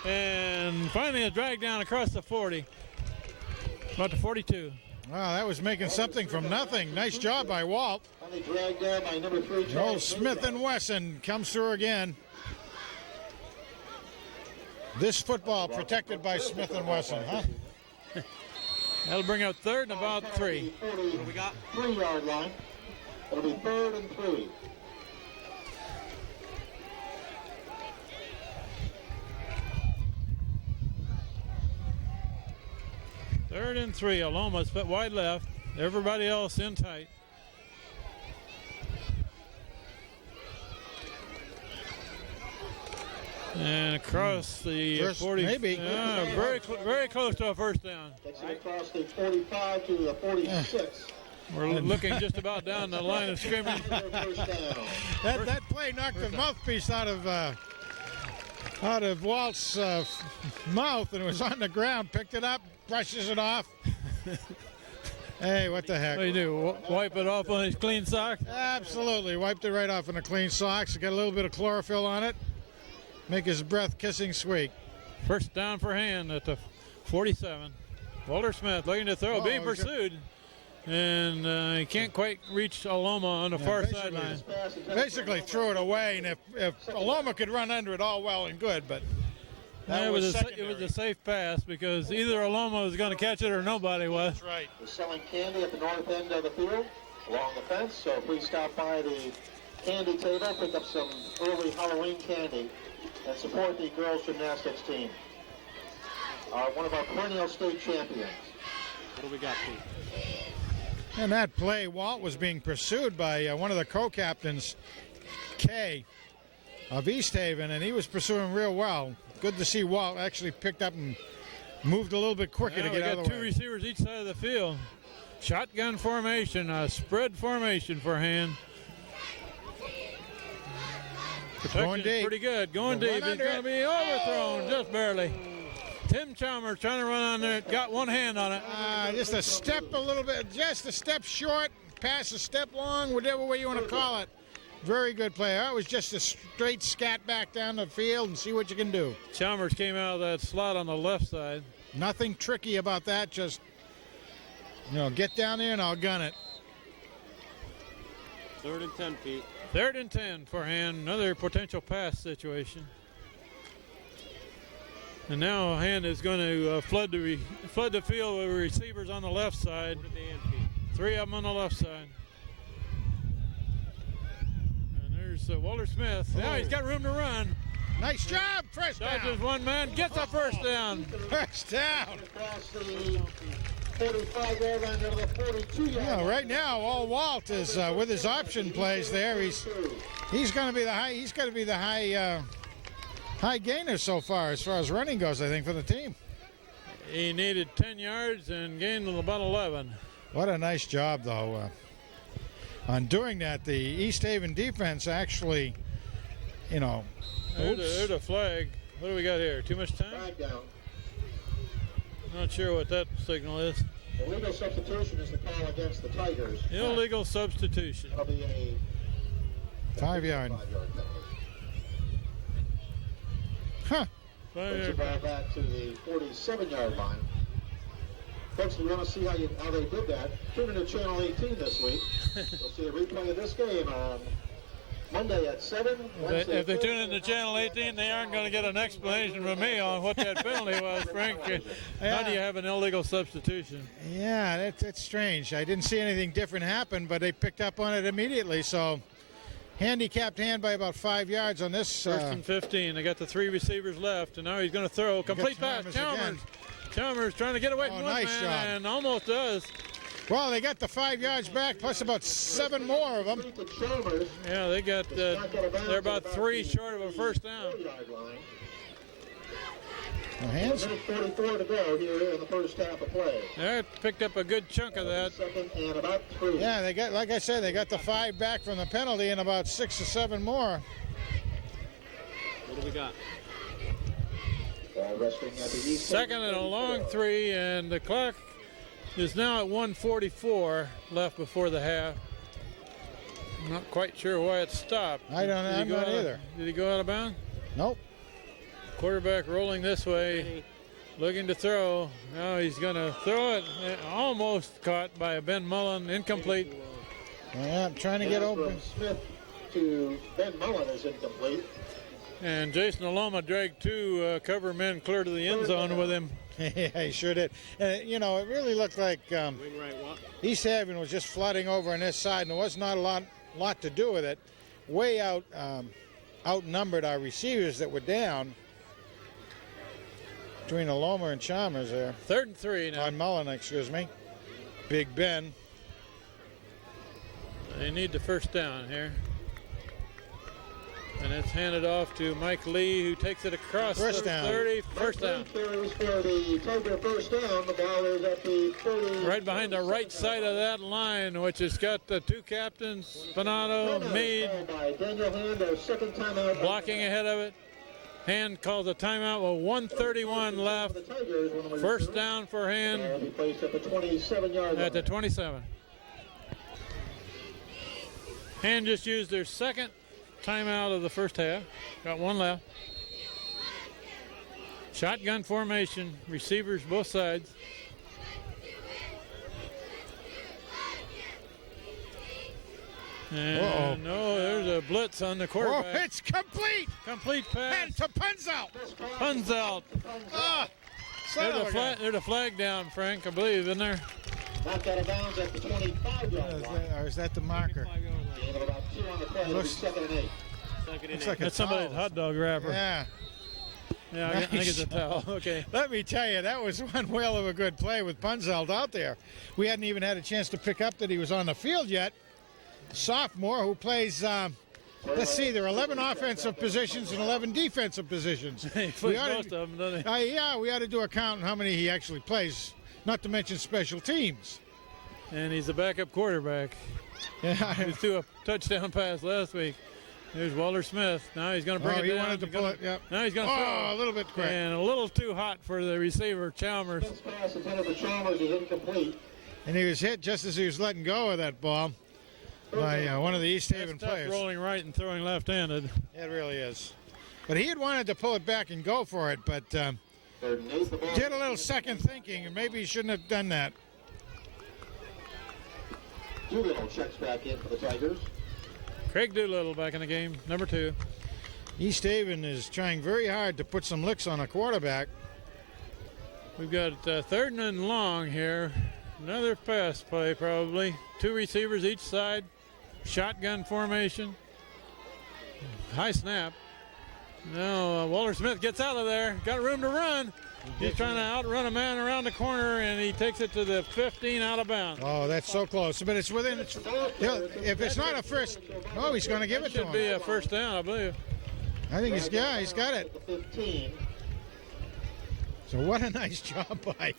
And finally a drag down across the 40. About the 42. Wow, that was making something from nothing. Nice job by Walt. Dragged down by number 3. Old Smith and Wesson comes through again. This football protected by Smith and Wesson, huh? That'll bring up 3rd and about 3. We got 3-yard line. It'll be 3rd and 3. Third and 3. Aloma's put wide left. Everybody else in tight. And across the 40. Maybe. Very close to a first down. Takes it across the 45 to the 46. We're looking just about down the line of scrimmage. That play knocked the mouthpiece out of Walt's mouth, and it was on the ground. Picked it up, brushes it off. Hey, what the heck? What do you do? Wipe it off on his clean socks? Absolutely. Wiped it right off on the clean socks. Got a little bit of chlorophyll on it. Make his breath kissing sweet. First down for Hand at the 47. Walter Smith looking to throw, being pursued. And he can't quite reach Aloma on the far sideline. Basically threw it away, and if Aloma could run under it, all well and good, but it was a safe pass because either Aloma was going to catch it or nobody was. That's right. We're selling candy at the north end of the field along the fence, so please stop by the candy table, pick up some early Halloween candy, and support the girls gymnastics team. One of our perennial state champions. What do we got, Pete? And that play, Walt was being pursued by one of the co-captains, Kay, of East Haven, and he was pursuing real well. Good to see Walt actually picked up and moved a little bit quicker to get out of the way. We got 2 receivers each side of the field. Shotgun formation, a spread formation for Hand. Protection is pretty good. Going deep. He's going to be overthrown just barely. Tim Chalmers trying to run on there. Got one hand on it. Just a step just a step short, pass a step long, whatever way you want to call it. Very good play. That was just a straight scat back down the field and see what you can do. Chalmers came out of that slot on the left side. Nothing tricky about that. Just, get down there and I'll gun it. 3rd and 10, Pete. 3rd and 10 for Hand. Another potential pass situation. And now Hand is going to flood the field with receivers on the left side. 3 of them on the left side. And there's Walter Smith. Now he's got room to run. Nice job. First down. Dodges one man, gets a first down. First down. Across the 45-yard line to the 42-yard line. Right now, all Walt is with his option plays there. He's going to be the high gainer so far as running goes, I think, for the team. He needed 10 yards and gained about 11. What a nice job, though, on doing that. The East Haven defense actually, There's a flag. What do we got here? Too much time? Flag down. Not sure what that signal is. The legal substitution is the call against the Tigers. Illegal substitution. That'll be a 5 yard. 5-yard penalty. Huh. Puts the ball back to the 47-yard line. Folks, if you want to see how they did that, tune into Channel 18 this week. You'll see a replay of this game on Monday at 7. Wednesday If they at tune 6, into Channel 18, they aren't going to get an explanation from me on what that penalty was, Frank. How do you have an illegal substitution? Yeah, that's strange. I didn't see anything different happen, but they picked up on it immediately. So, handicapped hand by about 5 yards on this. First and 15. They got the 3 receivers left, and now he's going to throw. Complete pass. Chalmers Chalmers trying to get away from one nice man, job. and almost does. Well, they got the 5 yards back, plus about 7 more of them. Yeah, they got. They're about 3 short of a first down. No hands. 44 to go here in the first half of play. They picked up a good chunk of that. Second and about 3. Yeah, they got, like I said, they got the 5 back from the penalty and about 6 or 7 more. What do we got? Ball resting at the east. Second and a long 3, and the clock is now at 1:44 left before the half. I'm not quite sure why it stopped. I'm not either. Did he go out of bounds? Nope. Quarterback rolling this way, looking to throw. Now he's going to throw it. Almost caught by Ben Mullen, incomplete. Yeah, I'm trying to get open. From Smith to Ben Mullen is incomplete. And Jason Aloma dragged 2 cover men clear to the end zone with him. Yeah, he sure did. And, it really looked like Wing right, what? East Haven was just flooding over on this side, and there was not a lot to do with it. Way outnumbered our receivers that were down between Aloma and Chalmers there. 3rd and 3 now. On Mullen, excuse me. Big Ben. They need the first down here. And it's handed off to Mike Lee, who takes it across First the down. 30. First down. Carries for the Tiger first down. The ball is at the 30. Right behind the right side of that line, which has got the 2 captains, Spinato, Meade, By Daniel Hand, their second timeout. blocking ahead of it. Hand calls a timeout with 1:31 left. First down for Hand Will be placed at the 27-yard line. at the 27. Hand just used their second timeout of the first half. Got 1 left. Shotgun formation, receivers both sides. And no, there's a blitz on the Oh, quarterback. it's complete! Complete pass. And to Punzel! Punz out. Ah, son of a gun. There's a flag down, Frank, I believe, isn't there? Knocked out of bounds at the 25-yard line. Or is that the marker? Gain of about 2 on the play. It'll be 2nd and 8. Looks like a That's somebody's towel. hot dog wrapper. Yeah. Yeah, I think it's a towel. Okay. Let me tell you, that was one whale of a good play with Punzelt out there. We hadn't even had a chance to pick up that he was on the field yet. Sophomore who plays, let's see, there are 11 offensive positions and 11 defensive positions. He plays most of them, doesn't he? Yeah, we ought to do a count on how many he actually plays, not to mention special teams. And he's a backup quarterback. Yeah. He threw a touchdown pass last week. There's Walter Smith. Now he's going to bring it he down. wanted to pull it, yep. Now he's going to throw. Oh, a little bit quick. And a little too hot for the receiver, Chalmers. This pass intended for Chalmers is incomplete. And he was hit just as he was letting go of that ball by one of the East Haven That's tough, players. rolling right and throwing left-handed. It really is. But he had wanted to pull it back and go for it, but 3rd and 8. The ball did a little second thinking, and maybe he shouldn't have done that. Doolittle checks back in for the Tigers. Craig Doolittle back in the game, number 2. East Haven is trying very hard to put some licks on a quarterback. We've got 3rd and long here. Another pass play probably. 2 receivers each side. Shotgun formation. High snap. Now Walter Smith gets out of there. Got room to run. He's trying to outrun a man around the corner, and he takes it to the 15 out of bounds. Oh, that's so close. But it's within. If it's not a first, oh, he's going to give it to Should be him. a first down, I believe. I think he's got it. The 15. So what a nice job by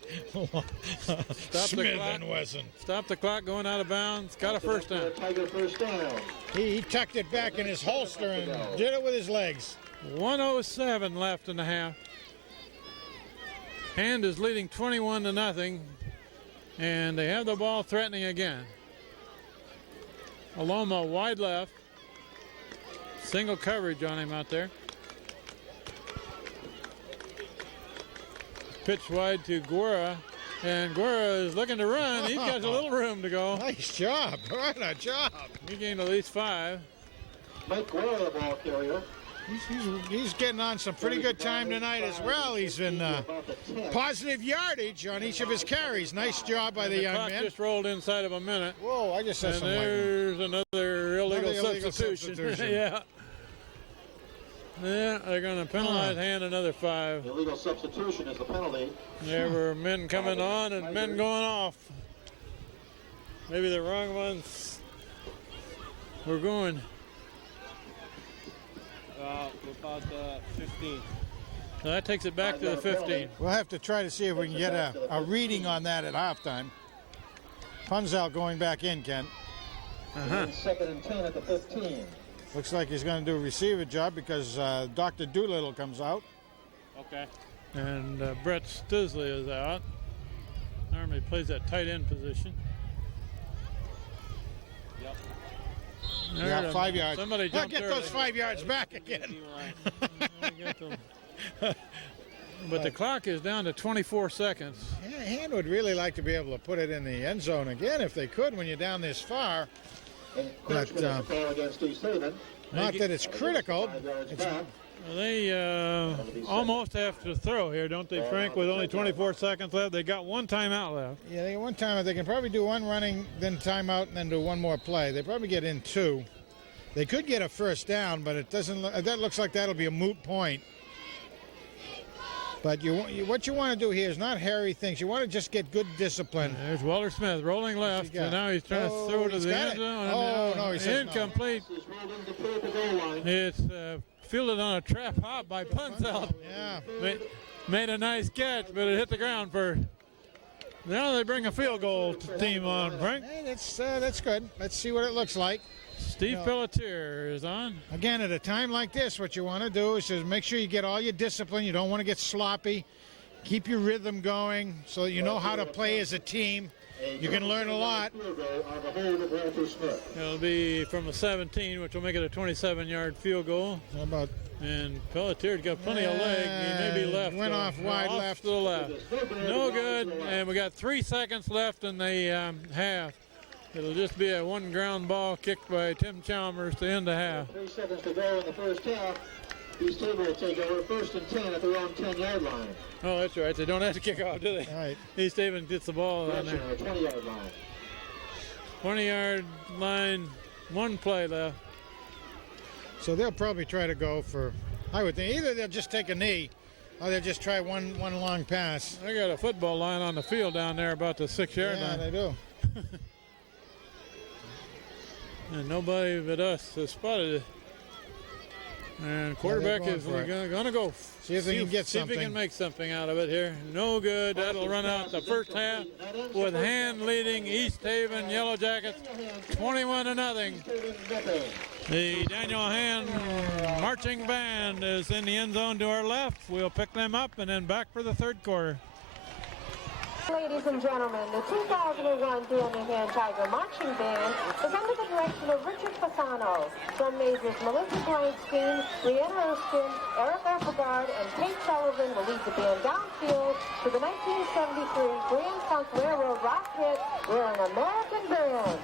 Smith and Wesson. Stop the clock going out of bounds. Got a first down. Tiger first down. He tucked it back in his holster and did it with his legs. 1:07 left in the half. Hand is leading 21-0. And they have the ball threatening again. Aloma wide left. Single coverage on him out there. Pitch wide to Guerra. And Guerra is looking to run. He's got a little room to go. Nice job. What a job. He gained at least 5. Mike Guerra, the ball carrier. He's getting on some pretty good time tonight as well. He's in positive yardage on each of his carries. Nice job by the young Clock man. just rolled inside of a minute. Whoa, I just said And something. there's another illegal substitution. Yeah. Yeah, they're going to penalize hand another 5. The illegal substitution is the penalty. There were men coming on and men going off. Maybe the wrong ones were going. About 15. So that takes it back to the 15. We'll have to try to see if we can get a reading on that at halftime. Punzel going back in, Ken. Second and 10 at the 15. Looks like he's going to do a receiver job because Dr. Doolittle comes out. Okay. And Brett Stisley is out. Normally plays that tight end position. Yep. Yeah, 5 yards. Somebody jumped get early. those 5 yards back again. But the clock is down to 24 seconds. Yeah, Hand would really like to be able to put it in the end zone again if they could when you're down this far. But against East Haven. not that it's critical. 5 yards It's, back. They almost have to throw here, don't they, Frank? With only 24 seconds left, they got one timeout left. yeah, they one time they can probably do one running, then timeout, and then do one more play. They probably get in 2. They could get a first down, but it doesn't. That looks like that'll be a moot point. But what you want to do here is not harry things. You want to just get good discipline. There's Walter Smith rolling left, got? and now he's trying to throw to he's the got end it. zone. Oh, no, he says no. incomplete. He's rolled in to clear the goal line. It's fielded on a trap hop by Punzel. Yeah. Made a nice catch, but it hit the ground for. Now they bring a field goal team on, Frank. Hey, that's good. Let's see what it looks like. Steve Pelletier is on. Again, at a time like this, what you want to do is just make sure you get all your discipline. You don't want to get sloppy. Keep your rhythm going so that you know how to play as a team. You can learn a lot. It'll be from a 17, which will make it a 27-yard field goal. How about And Pelletier's got plenty of leg. He may be left. Went off wide left. to the left. No good. And we got 3 seconds left in the half. It'll just be a one ground ball kicked by Tim Chalmers to end the half. 3 seconds to go in the first half. East Haven will take over 1st and 10 at their own 10-yard line. Oh, that's right. They don't have to kick off, do they? All right. East Haven gets the ball on there. 20-yard line. 20-yard line, 1 play left. So they'll probably try to go for, I would think, either they'll just take a knee or they'll just try one long pass. They got a football line on the field down there about the 6-yard Yeah, line. they do. And nobody but us has spotted it. And quarterback going is for it. going to go. See if they can get See if he something. can make something out of it here. No good. That'll run out the first half with Hand leading East Haven Yellow Jackets 21-0. The Daniel Hand marching band is in the end zone to our left. We'll pick them up and then back for the third quarter. Ladies and gentlemen, the 2001 Daniel Hand Tiger Marching Band is under the direction of Richard Fasano. Drum majors Melissa Blankstein, Leanna Erskine, Eric Applegard, and Kate Sullivan will lead the band downfield to the 1973 Grand Funk Railroad rock hit, We're an American Band.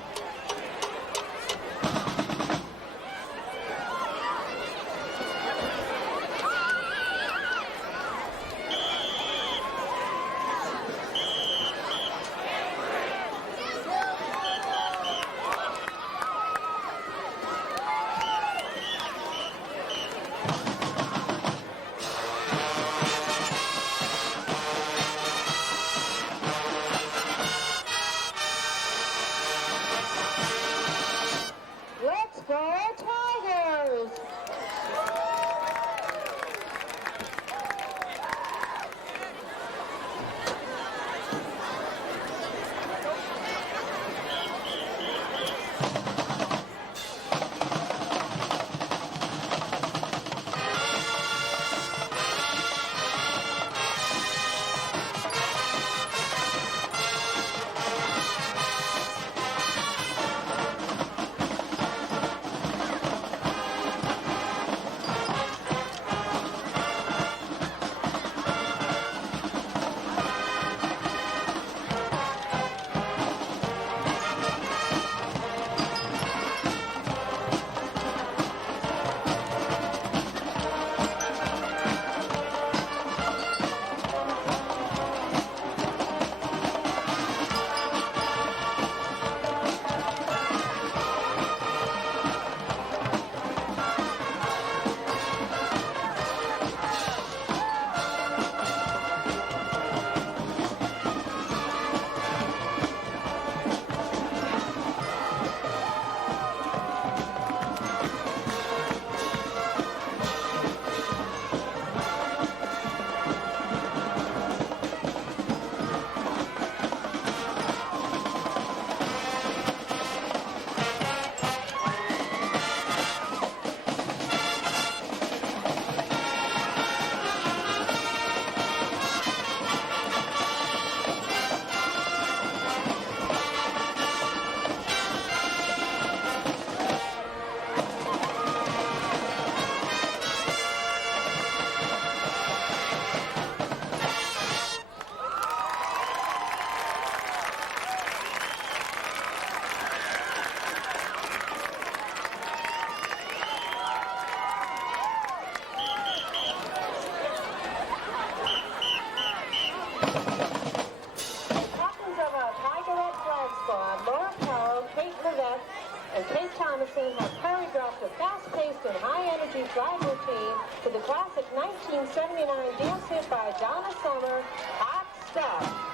Thomason has choreographed a fast-paced and high-energy flag routine to the classic 1979 dance hit by Donna Summer, Hot Stuff.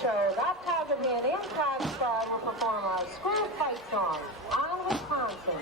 Show, Rob Tigerman and Todd Star will perform a school fight song, On Wisconsin.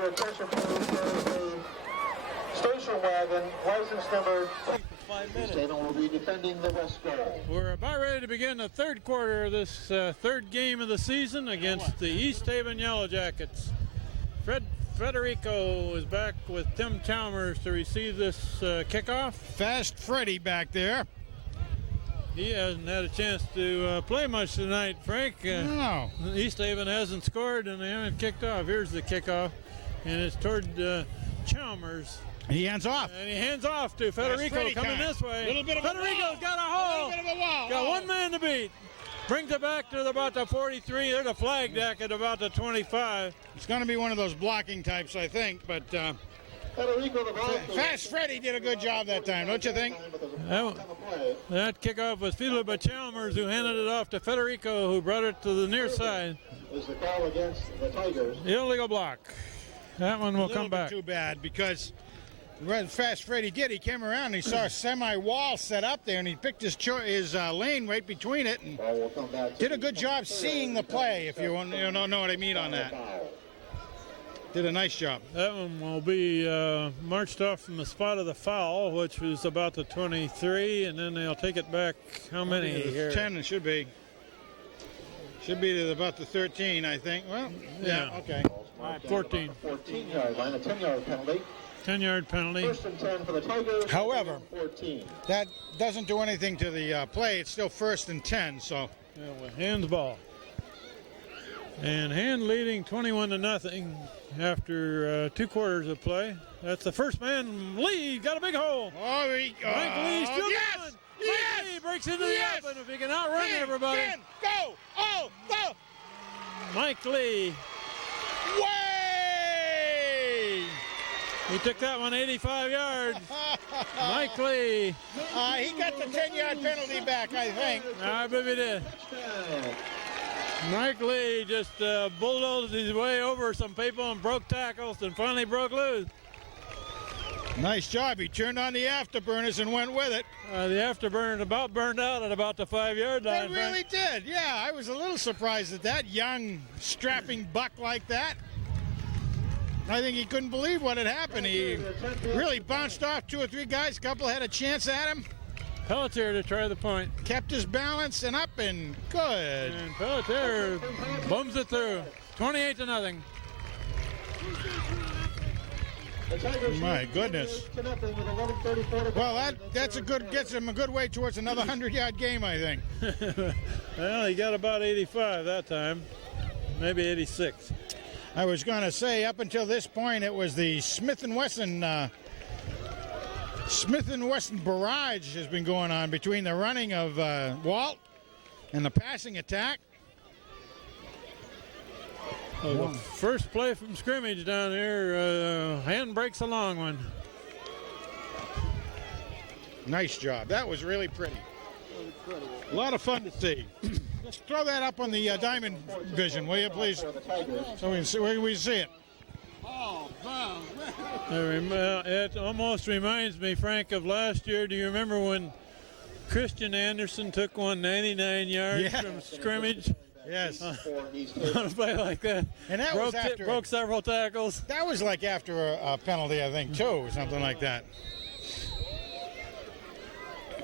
Attention please, there is a station wagon, license number 5 minutes. State will be defending the west goal. We're about ready to begin the third quarter of this third game of the season against the East Haven Yellow Jackets. Federico is back with Tim Chalmers to receive this kickoff. Fast Freddy back there. He hasn't had a chance to play much tonight, Frank. No. East Haven hasn't scored and they haven't kicked off. Here's the kickoff, and it's toward Chalmers. He hands off. And he hands off to Federico Freddie coming time. this way. Little bit of Federico's a wall. got a hole. Little bit of a wall. Got one man to beat. Brings it back to about the 43. There's a flag deck at about the 25. It's going to be one of those blocking types, I think. But Federico the ball. Fast Freddy did a good job that time, don't you think? That kickoff was fielded by Chalmers, who handed it off to Federico, who brought it to the near side. Is the call against the Tigers. Illegal block. That one will come back. Too bad because what Fast Freddy did, he came around and he saw a semi-wall set up there and he picked his lane right between it and Ball will come back to did a good job seeing the play, if you don't know what I mean on that. Did a nice job. That one will be marched off from the spot of the foul, which was about the 23, and then they'll take it back. How many here? 10 it should be. Should be to about the 13, I think. Well, yeah, okay. 14. 14-yard line, a 10-yard penalty. 10-yard penalty. First and 10 for the Tigers. However, 14. that doesn't do anything to the play. It's still first and 10, so. Yeah, with Hand's ball. And Hand leading 21-0 after 2 quarters of play. That's the first man. Lee got a big hole. Oh, Mike Lee still yes! going. Yes! Mike Lee breaks into Yes! the open if he can outrun everybody. 10, go! Oh, go! Mike Lee. Way! He took that one 85 yards. Mike Lee. He got the 10-yard penalty back, I think. I believe he did. Mike Lee just bulldozed his way over some people and broke tackles and finally broke loose. Nice job. He turned on the afterburners and went with it. The afterburner about burned out at about the 5-yard line. They really did. Yeah, I was a little surprised at that. Young, strapping buck like that. I think he couldn't believe what had happened. He really bounced off 2 or 3 guys. A couple had a chance at him. Pelletier to try the point. Kept his balance and up and good. And Pelletier bums it through. 28-0. My goodness. Well, that's a good, gets him a good way towards another 100-yard game, I think. Well, he got about 85 that time. Maybe 86. I was going to say, up until this point, it was the Smith & Wesson barrage has been going on between the running of Walt and the passing attack. The first play from scrimmage down here, Hand breaks a long one. Nice job. That was really pretty. A lot of fun to see. Just throw that up on the Diamond Vision, will you, please? So we can see, where we see it. It almost reminds me, Frank, of last year. Do you remember when Christian Anderson took one 99 yards from scrimmage? Yes. On a play like that. And that was after broke several tackles. That was like after a penalty, I think, too, or something like that.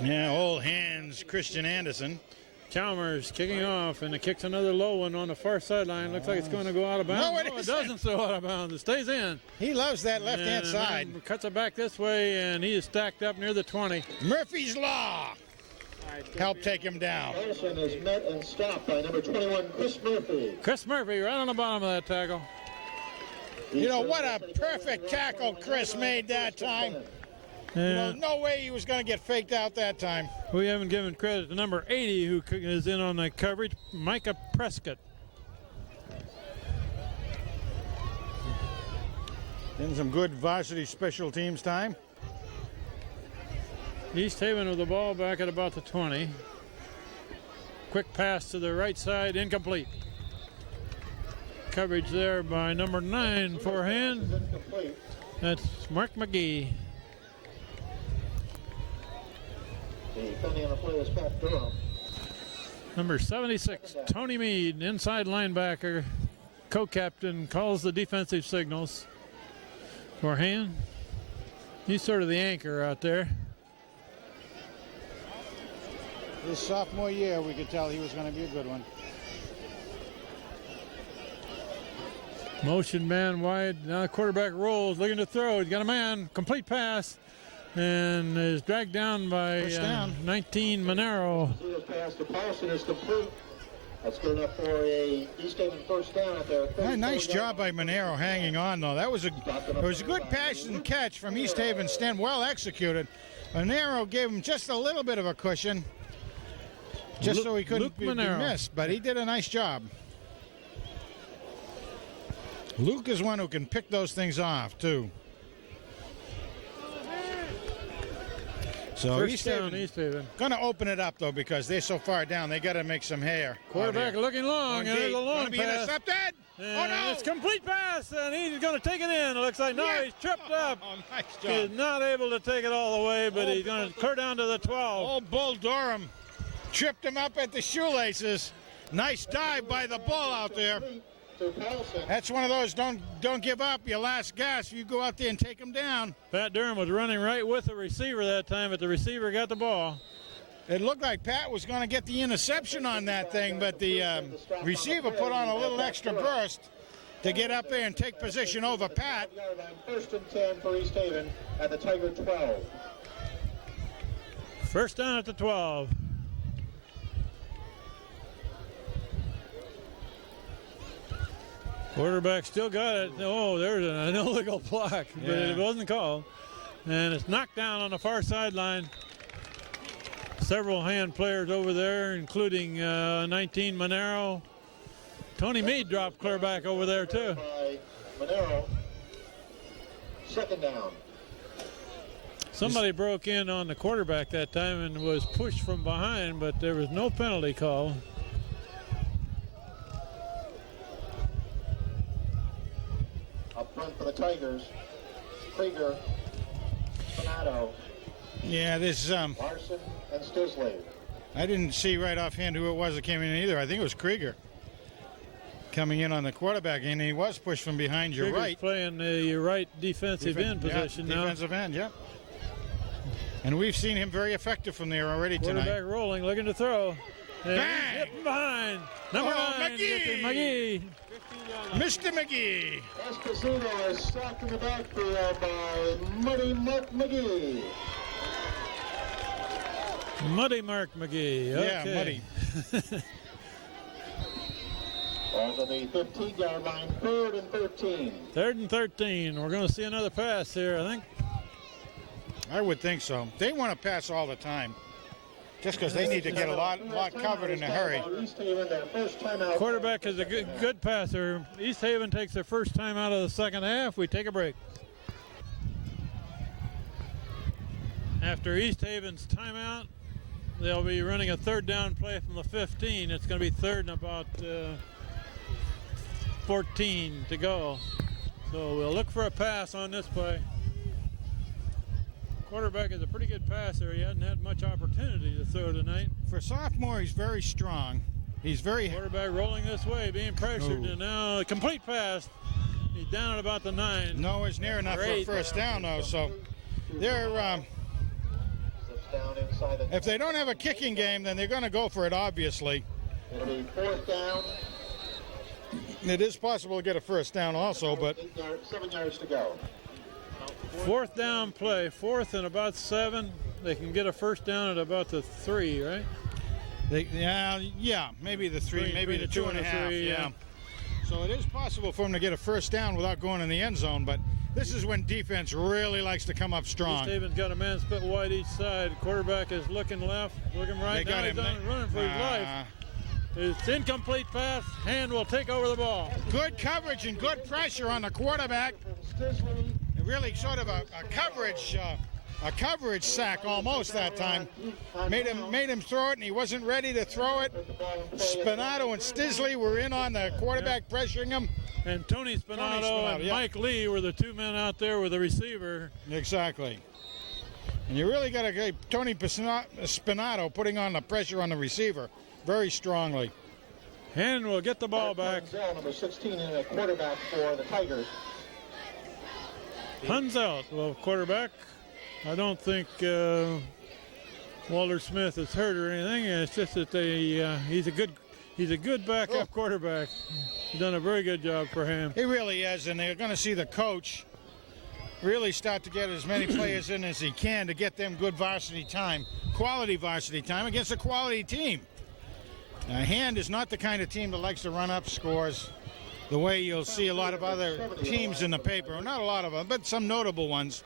Yeah, old hands, Christian Anderson. Chalmers kicking off, and it kicks another low one on the far sideline. Looks like it's going to go out of bounds. No, it doesn't go out of bounds. It stays in. He loves that left-hand side. Cuts it back this way, and he is stacked up near the 20. Murphy's Law helped take him down. Anderson is met and stopped by number 21, Chris Murphy. Chris Murphy right on the bottom of that tackle. You know, what a perfect tackle Chris made that time. Yeah. No way he was going to get faked out that time. We haven't given credit to number 80, who is in on the coverage, Micah Prescott. Getting some good varsity special teams time. East Haven with the ball back at about the 20. Quick pass to the right side, incomplete. Coverage there by number 9 for Hand. That's Mark McGee. Defending on the play is Pat Durham. Number 76, Tony Mead, inside linebacker, co-captain, calls the defensive signals for Hand. He's sort of the anchor out there. His sophomore year, we could tell he was going to be a good one. Motion man wide. Now the quarterback rolls, looking to throw. He's got a man. Complete pass. And is dragged down by 19 Monero. Pass to Paulson is complete. That's good enough for a East Haven first down at their Nice job by Monero hanging on, though. It was a good pass and catch from East Haven Sten, well executed. Monero gave him just a little bit of a cushion, just so he couldn't be missed, but he did a nice job. Luke is one who can pick those things off, too. So East Haven going to open it up, though, because they're so far down. They got to make some hair. Quarterback looking long. And there's a long be pass. Intercepted. And Oh, no. it's complete pass, and he's going to take it in. It looks like, no, he's tripped up. Oh, nice job. He's not able to take it all the way, but he's going to clear down to the 12. Old Bull Durham tripped him up at the shoelaces. Nice dive by the Bull out there. That's one of those, don't give up your last gasp. You go out there and take him down. Pat Durham was running right with the receiver that time, but the receiver got the ball. It looked like Pat was going to get the interception on that thing, but the receiver put on a little extra burst to get up there and take position over Pat. First and 10 for East Haven at the Tiger 12. First down at the 12. Quarterback still got it. Oh, there's an illegal block, but it wasn't called. And it's knocked down on the far sideline. Several hand players over there, including 19 Monero. Tony Meade dropped clear back over there, too. By Monero. Second down. Somebody broke in on the quarterback that time and was pushed from behind, but there was no penalty call. Up front for the Tigers, Krieger, Donato, Yeah, this Larson, and Stisley. I didn't see right offhand who it was that came in either. I think it was Krieger coming in on the quarterback, and he was pushed from behind your Krieger's right. playing the right defensive end position now. Defensive end, yeah. And we've seen him very effective from there already tonight. Quarterback rolling, looking to throw. And Bang! hit from behind. Number 9, McGee! McGee. Mr. McGee. Esposito is sacked in the backfield by Muddy Mark McGee. Muddy Mark McGee. Okay. Yeah, Muddy. Ball's on the 15-yard line, 3rd and 13. 3rd and 13. We're going to see another pass here, I think. I would think so. They want to pass all the time, just because they need to get a lot covered in a hurry. East Haven, their first time out. Quarterback is a good passer. East Haven takes their first time out of the second half. We take a break. After East Haven's timeout, they'll be running a 3rd down play from the 15. It's going to be 3rd and about 14 to go. So we'll look for a pass on this play. Quarterback is a pretty good passer. He hasn't had much opportunity to throw tonight. For sophomore, he's very strong. He's very... Quarterback rolling this way, being pressured, and now a complete pass. He's down at about the 9. Nowhere near enough for a first down, though. So they're... if they don't have a kicking game, then they're going to go for it, obviously. It'll be 4th down. It is possible to get a first down also, but... 7 yards to go. 4th down play, 4th and about 7. They can get a first down at about the 3, right? Yeah, maybe the 3, maybe the 2.5. 3, yeah. So it is possible for them to get a first down without going in the end zone, but this is when defense really likes to come up strong. East Haven's got a man split wide each side. Quarterback is looking left, looking right. They got him. Running for his life. It's incomplete pass. Hand will take over the ball. Good coverage and good pressure on the quarterback. Really sort of a coverage sack almost that time. Made him throw it, and he wasn't ready to throw it. Spinato and Stisley were in on the quarterback, pressuring him. And Tony Spinato and Mike Lee were the 2 men out there with the receiver. Exactly. And you really got to get Tony Spinato putting on the pressure on the receiver very strongly. Hand will get the ball back. Number 16 in a quarterback for the Tigers. Hunzelt, well, quarterback. I don't think Walter Smith is hurt or anything. It's just that he's a good backup quarterback. He's done a very good job for him. He really is, and they're going to see the coach really start to get as many players in as he can to get them good varsity time, quality varsity time against a quality team. Hand is not the kind of team that likes to run up scores the way you'll see a lot of other teams in the paper. Not a lot of them, but some notable ones.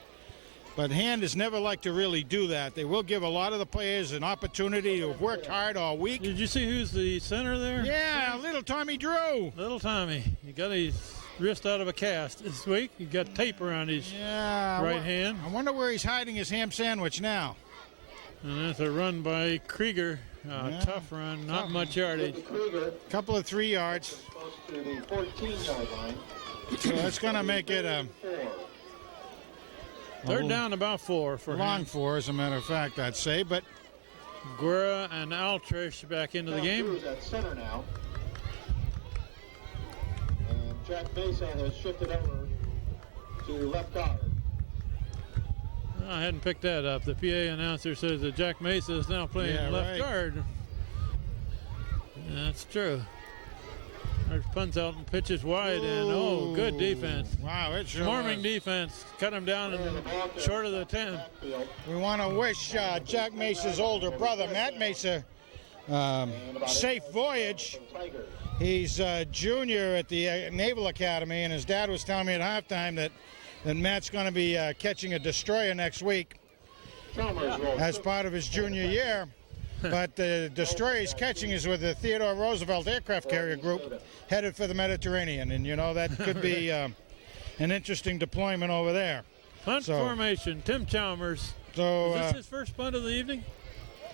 But Hand has never liked to really do that. They will give a lot of the players an opportunity who have worked hard all week. Did you see who's the center there? Yeah, little Tommy Drew. Little Tommy. He got his wrist out of a cast this week. He got tape around his right hand. I wonder where he's hiding his ham sandwich now. And that's a run by Krieger. Tough run, not much yardage. Couple of 3 yards. To the 14-yard line. So that's going to make it a third down, about 4 for long him. 4, as a matter of fact, I'd say. But Guerra and Altrish back into the game. Cruz at center now. And Jack Mesa has shifted over to left guard. I hadn't picked that up. The PA announcer says that Jack Mesa is now playing left guard. That's true. There's punts out and pitches wide, and good defense. Wow, it's Swarming defense. Cut him down and short of the 10. We want to wish Jack Mesa's older brother, Matt Mesa, safe voyage. He's a junior at the Naval Academy, and his dad was telling me at halftime that Matt's going to be catching a destroyer next week as part of his junior year. But the destroyer he's catching is with the Theodore Roosevelt Aircraft Carrier Group, headed for the Mediterranean. And, you know, that could be an interesting deployment over there. Punt formation, Tim Chalmers. So, is this his first punt of the evening?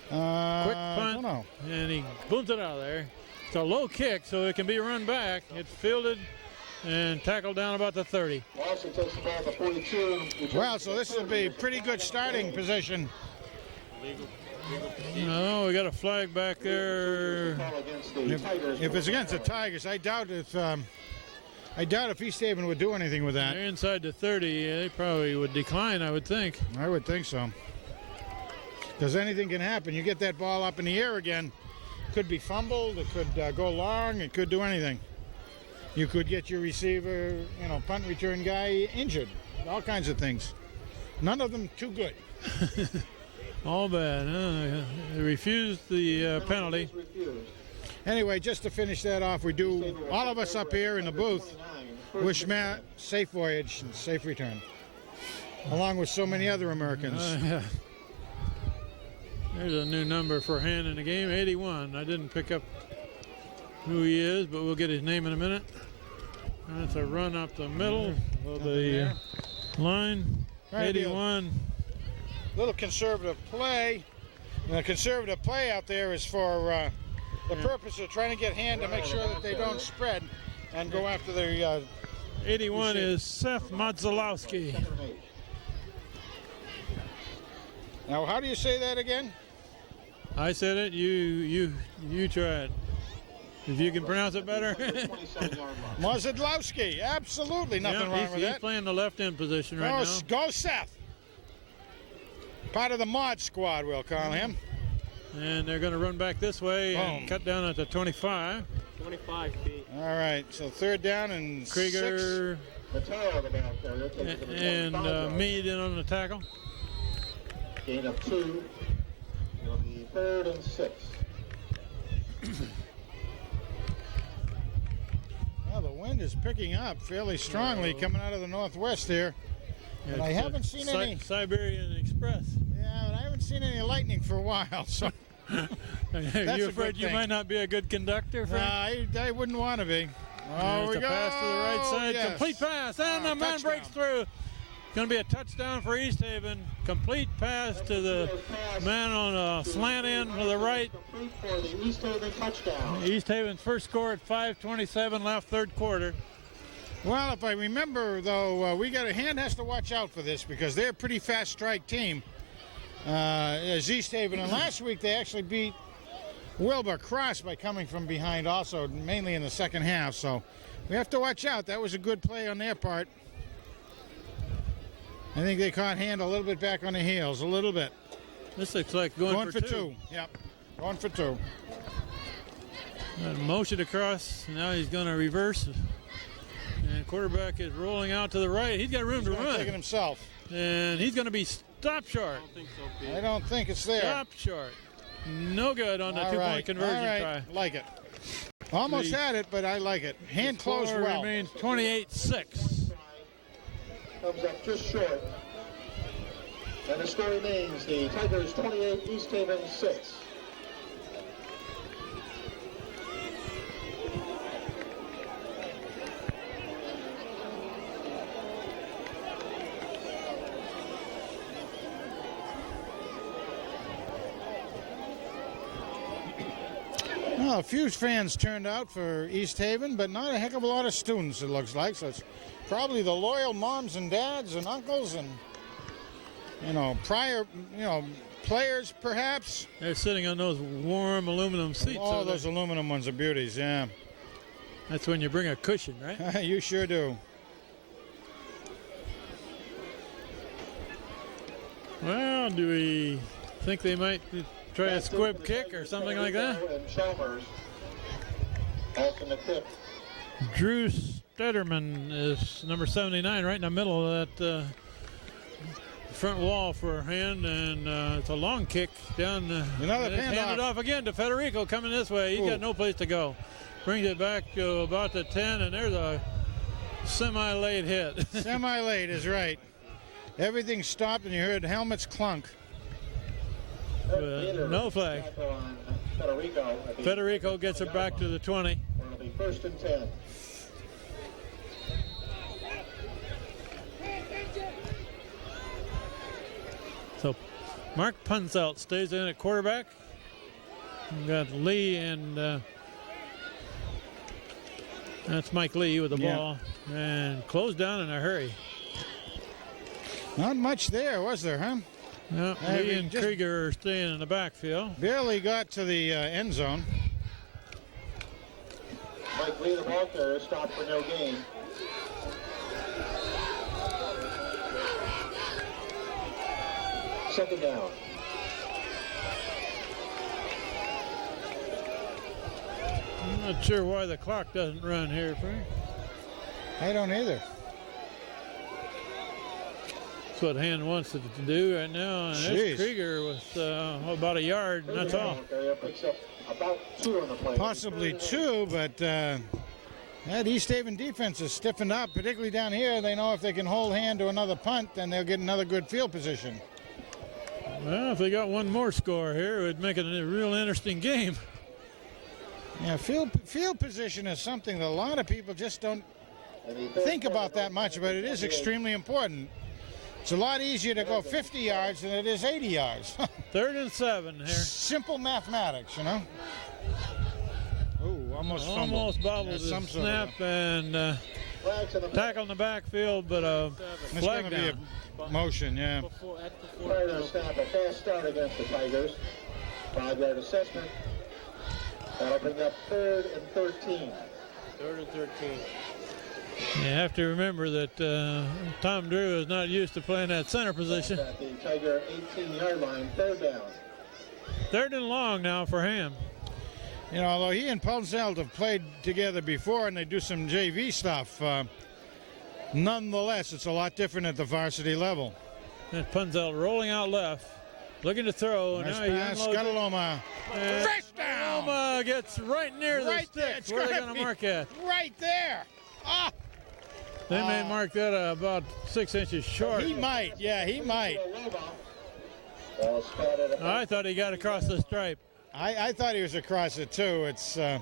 Quick punt. I don't know. And he booms it out of there. It's a low kick, so it can be run back. It's fielded and tackled down about the 30. Lawson takes the ball at the 42. Well, so this would be a pretty good starting position. No, we got a flag back there. If it's against the Tigers, I doubt if East Haven would do anything with that. They're inside the 30. They probably would decline, I would think. I would think so. Because anything can happen. You get that ball up in the air again. Could be fumbled. It could go long. It could do anything. You could get your receiver, punt return guy injured. All kinds of things. None of them too good. All bad. They refused the penalty. Anyway, just to finish that off, we do, all of us up here in the booth, wish Matt safe voyage and safe return, along with so many other Americans. There's a new number for Hand in the game, 81. I didn't pick up who he is, but we'll get his name in a minute. That's a run up the middle of the line. 81. Little conservative play. And the conservative play out there is for the purpose of trying to get Hand to make sure that they don't spread and go after their 81 is Seth Madzalowski. Now, how do you say that again? I said it. You try it. If you can pronounce it better. Madzalowski. Absolutely nothing wrong with that. He's playing the left end position right now. Go Seth. Part of the mod squad, we'll call him. And they're going to run back this way and cut down at the 25. 25 feet. All right, so third down and Krieger 6. And Meade in on the tackle. Gain of 2. It'll be 3rd and 6. Well, the wind is picking up fairly strongly coming out of the northwest here. And I haven't seen any Siberian Express. Yeah, but I haven't seen any lightning for a while. So are you afraid you might not be a good conductor? I wouldn't want to be. Oh, we go. Pass to the right side. Yes. Complete pass. And the man breaks through. Going to be a touchdown for East Haven. Complete pass to the man on a slant end to the right. Complete for the East Haven touchdown. East Haven's first score at 5:27 left, third quarter. Well, if I remember, though, Hand has to watch out for this because they're a pretty fast strike team as East Haven. And last week they actually beat Wilbur Cross by coming from behind also, mainly in the second half. So we have to watch out. That was a good play on their part. I think they caught Hand a little bit back on the heels, a little bit. This looks like going for two. Yep, going for 2. Motion across. Now he's going to reverse. And quarterback is rolling out to the right. He's got room to run. Take it himself. And he's going to be stopped short. I don't think it's there. Stopped short. No good on the All 2-point right, conversion all right. try. Like it. Almost had it, but I like it. Hand closed Score well. remains 28-6. Comes up just short. And the score remains the Tigers 28, East Haven 6. Well, a few fans turned out for East Haven, but not a heck of a lot of students, it looks like. So it's probably the loyal moms and dads and uncles and, prior, players perhaps. They're sitting on those warm aluminum seats. Oh, over those there. aluminum ones are beauties, yeah. That's when you bring a cushion, right? You sure do. Well, do we think they might try a squib kick or something like that? And Chalmers. Also in the kick. Drew Stederman is number 79, right in the middle of that front wall for a hand, and it's a long kick down. Another and it's handed handoff. off again to Federico coming this way. He's got no place to go. Brings it back to about the 10, and there's a semi-late hit. Semi-late is right. Everything stopped and you heard helmets clunk. No flag. Federico gets it back to the 20. It'll be 1st and 10. So Mark Punzelt stays in at quarterback. We've got Lee and that's Mike Lee with the ball. And closed down in a hurry. Not much there, was there, huh? No, Lee and Krieger are staying in the backfield. Barely got to the end zone. Mike Lee, the ball carrier, stopped for no gain. Second down. I'm not sure why the clock doesn't run here, Frank. I don't either. That's what Hand wants it to do right now. And this Krieger was about a yard, and that's all. Picks up about 2 on the play. Possibly 2, but that East Haven defense is stiffened up, particularly down here. They know if they can hold Hand to another punt, then they'll get another good field position. Well, if they got one more score here, it would make it a real interesting game. Yeah, field position is something that a lot of people just don't think about that much, but it is extremely important. It's a lot easier to go 50 yards than it is 80 yards. 3rd and 7 here. Simple mathematics, you know. Ooh, almost bobbled his snap and tackle in the backfield, but a flag down. Be a motion, yeah. Prior to the snap, a fast start against the Tigers. 5-yard assessment. That'll bring up 3rd and 13. 3rd and 13. You have to remember that Tom Drew is not used to playing that center position. At the Tiger 18-yard line, 3rd down. 3rd and long now for him. You know, although he and Punzelt have played together before and they do some JV stuff, nonetheless, it's a lot different at the varsity level. And Punzelt rolling out left, looking to throw. Nice and now pass, he unloads Scuttaloma. Fresh down! Scuttaloma gets right near the sticks. Where are they going to mark at? Right there. Ah! They may mark that about 6 inches short. He might, yeah, he might. I thought he got across the stripe. I thought he was across it too. It's there,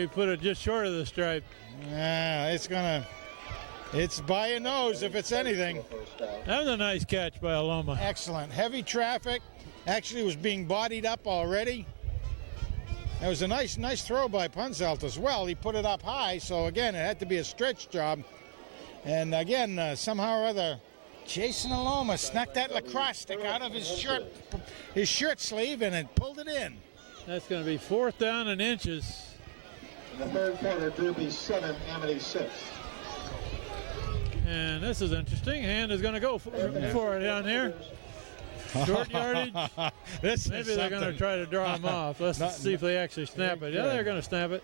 he put it just short of the stripe. Yeah, it's by a nose if it's anything. That was a nice catch by Aloma. Excellent. Heavy traffic. Actually was being bodied up already. That was a nice throw by Punzelt as well. He put it up high, so again, it had to be a stretch job. And again, somehow or other, Jason Aloma snuck that lacrosse stick out of his shirt sleeve and it pulled it in. That's going to be 4th down and inches. In the 3rd quarter, Derby 7, Amity 6. And this is interesting. Hand is going to go for it down here. Short yardage. Maybe they're going to try to draw him off. Let's see if they actually snap it. Yeah, they're going to snap it.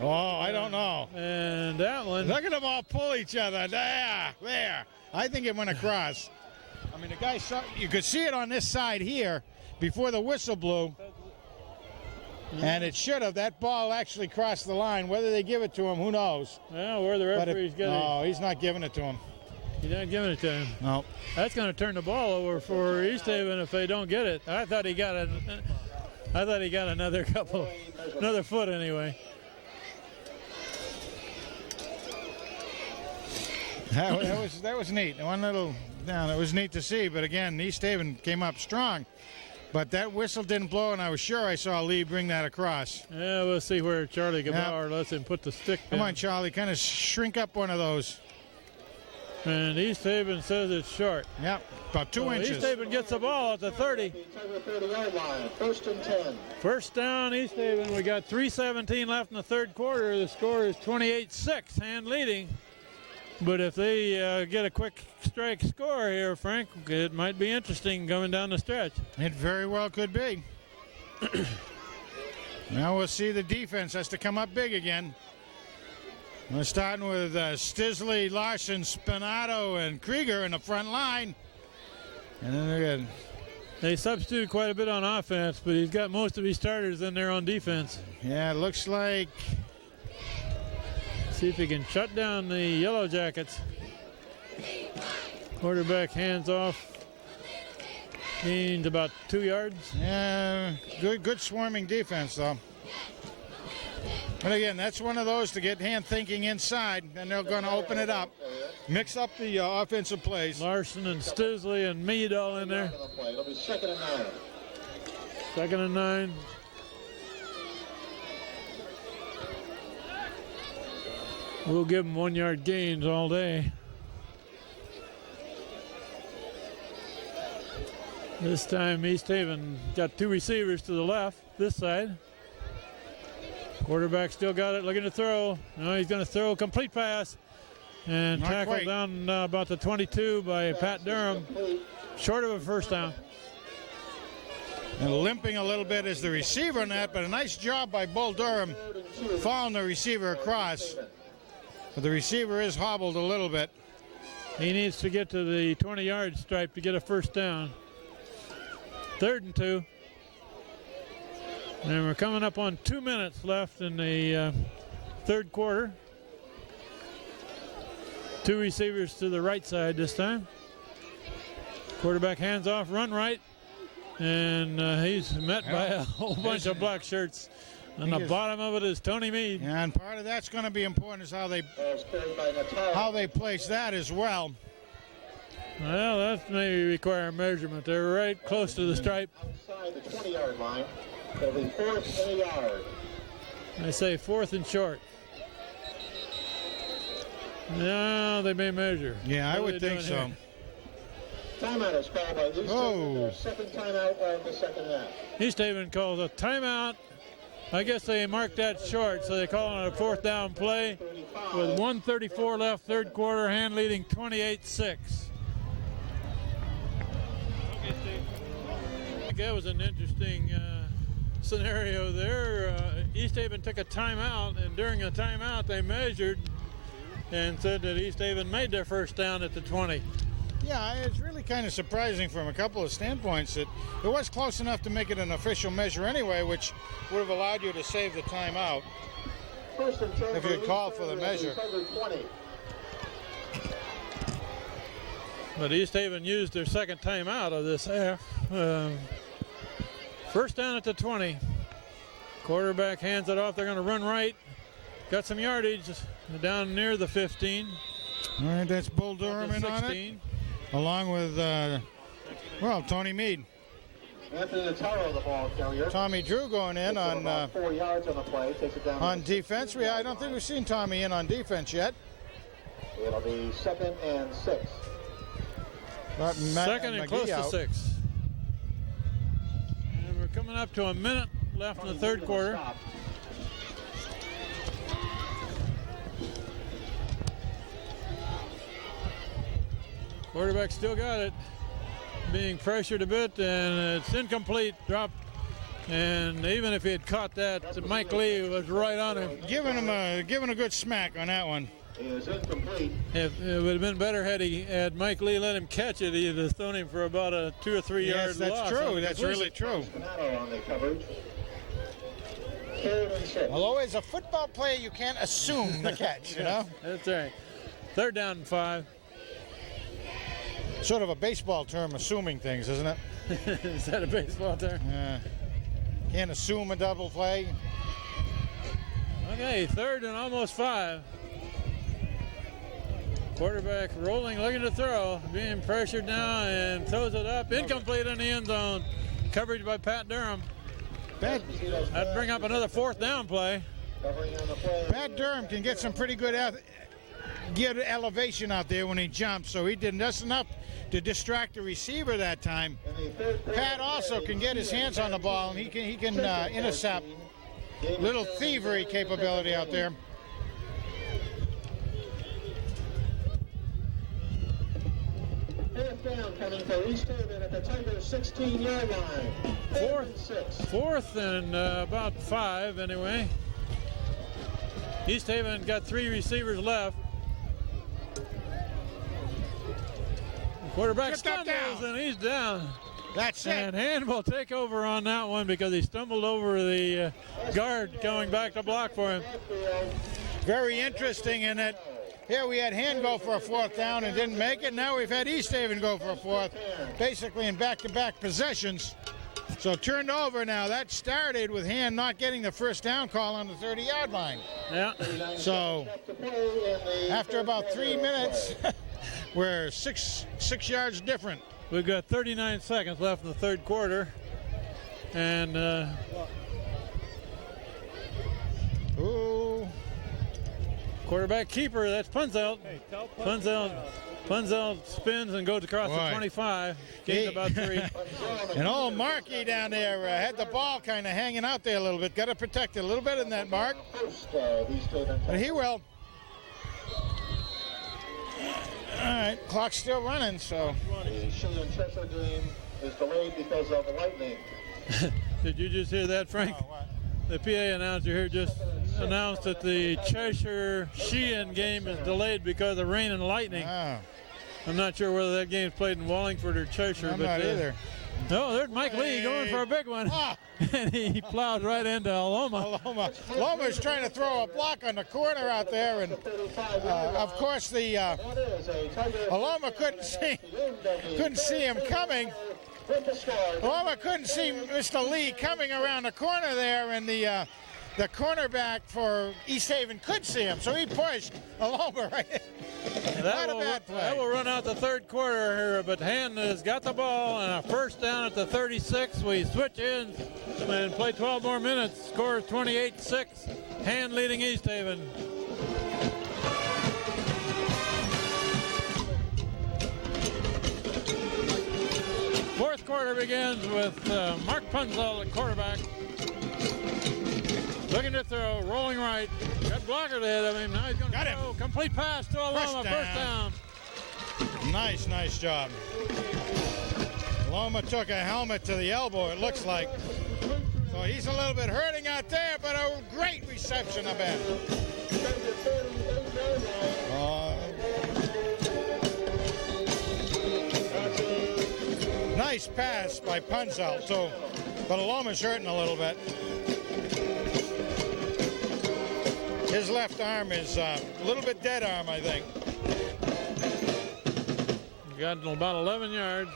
Oh, I don't know. And that one. Look at them all pull each other. There. I think it went across. I mean, the guy saw, you could see it on this side here before the whistle blew. And it should have. That ball actually crossed the line. Whether they give it to him, who knows? Well, where the referee's getting it. No, he's not giving it to him. He's not giving it to him. No. That's going to turn the ball over for East Haven if they don't get it. I thought he got another foot anyway. That was neat. One little down. It was neat to see. But again, East Haven came up strong. But that whistle didn't blow, and I was sure I saw Lee bring that across. Yeah, we'll see where Charlie Gebauer lets him put the stick down. Come on, Charlie. Kind of shrink up one of those. And East Haven says it's short. Yep, about 2 inches. East Haven gets the ball at the 30. First and 10. First down, East Haven. We got 3:17 left in the third quarter. The score is 28-6, hand leading. But if they get a quick strike score here, Frank, it might be interesting coming down the stretch. It very well could be. Now we'll see the defense has to come up big again. We're starting with Stisley, Larson, Spinato, and Krieger in the front line. And then again, they substitute quite a bit on offense, but he's got most of his starters in there on defense. Yeah, it looks like. See if he can shut down the Yellow Jackets. Quarterback hands off. Gained about 2 yards. Yeah, good swarming defense, though. But again, that's one of those to get hand thinking inside, and they're going to open it up. Mix up the offensive plays. Larson and Stisley and Meade all in there. It'll be 2nd and 9. 2nd and 9. We'll give them 1 yard gains all day. This time East Haven got 2 receivers to the left, this side. Quarterback still got it, looking to throw. No, he's going to throw a complete pass. And Not tackled quite. down about the 22 by Pat Durham. Short of a first down. And limping a little bit is the receiver in that, but a nice job by Bull Durham following the receiver across. But the receiver is hobbled a little bit. He needs to get to the 20-yard stripe to get a first down. 3rd and 2. And we're coming up on 2 minutes left in the third quarter. 2 receivers to the right side this time. Quarterback hands off, run right. And he's met by a whole bunch of black shirts. On the bottom of it is Tony Meade. And part of that's going to be important is how they place that as well. Well, that may require a measurement. They're right close to the stripe. Outside the 20-yard line. It'll be 4th and a yard. I say 4th and short. No, they may measure. Yeah, I What are would they think doing so. here? Timeout is called by East Haven. Their 2nd timeout of the second half. East Haven calls a timeout. I guess they marked that short, so they call it a 4th down play with 1:34 left, third quarter, hand leading 28-6. I think that was an interesting scenario there. East Haven took a timeout, and during a timeout they measured and said that East Haven made their first down at the 20. Yeah, it's really kind of surprising from a couple of standpoints that it was close enough to make it an official measure anyway, which would have allowed you to save the timeout. 1st and 10 If you had called for the measure. 20. But East Haven used their second timeout of this half. First down at the 20. Quarterback hands it off. They're going to run right. Got some yardage down near the 15. All right, that's Bull Durham in on it, along with, Tony Meade. Anthony Nataro, the ball carrier. Tommy Drew going in on 4 yards on the play. Takes it down on defense. I don't think we've seen Tommy in on defense yet. It'll be 2nd and 6. Second and close to 6. And we're coming up to a minute left in the third quarter. Quarterback still got it. Being pressured a bit, and it's incomplete. Dropped. And even if he had caught that, Mike Lee was right on him. Giving a good smack on that one. It is incomplete. It would have been better had Mike Lee let him catch it. He'd have thrown him for about a 2 or 3 yard Yes, that's loss. true. That's really true. Spinato on the coverage. 3rd and 6. Although as a football player, you can't assume the catch, you know? That's right. 3rd down and 5. Sort of a baseball term, assuming things, isn't it? Is that a baseball term? Yeah. Can't assume a double play. Okay, 3rd and almost 5. Quarterback rolling, looking to throw, being pressured now and throws it up. Incomplete in the end zone. Coverage by Pat Durham. That'd bring up another 4th down play. Pat Durham can get some pretty good elevation out there when he jumps, so he did just enough to distract the receiver that time. Pat also can get his hands on the ball, and he can intercept. Little thievery capability out there. Fourth down coming for East Haven at the Tigers' 16-yard line. 4th and about 5 anyway. East Haven got 3 receivers left. The quarterback stumbles and he's down. That's And it. Hand will take over on that one because he stumbled over the guard going back to block for him. Very interesting in that here we had Hand go for a 4th down and didn't make it. Now we've had East Haven go for a 4th, basically in back-to-back possessions. So turned over now. That started with Hand not getting the 1st down call on the 30-yard line. Yeah. So after about 3 minutes, we're six yards different. We've got 39 seconds left in the 3rd quarter. And Ooh. quarterback keeper, that's Punzelt. Punzelt spins and goes across the 25. Gains about 3. And old Markey down there had the ball kind of hanging out there a little bit. Got to protect it a little bit in that, Mark. But he will. All right, clock's still running, so. The Cheyenne Cheshire game is delayed because of the lightning. Did you just hear that, Frank? Oh, what? The PA announcer here just announced that the Cheshire Sheehan game is delayed because of rain and lightning. Oh, I'm not sure whether that game's played in Wallingford or Cheshire. I'm but not either. Oh, there's Mike Lee going for a big one. Ah. And he plowed right into Aloma. Loma's trying to throw a block on the corner out there, and of course the Aloma couldn't see him coming. Aloma couldn't see Mr. Lee coming around the corner there, and the cornerback for East Haven could see him, so he pushed Aloma right in. Not a bad play. That will run out the 3rd quarter here, but Hand has got the ball and a 1st down at the 36. We switch in and play 12 more minutes. Score 28-6. Hand leading East Haven. Fourth quarter begins with Mark Punzel at quarterback. Looking to throw, rolling right. Got blocker ahead of him. Now he's going to throw. Complete pass to Aloma. First down. Nice job. Loma took a helmet to the elbow, it looks like. So he's a little bit hurting out there, but a great reception of it. Nice pass by Punzel, so, but Aloma's hurting a little bit. His left arm is a little bit dead arm, I think. Got about 11 yards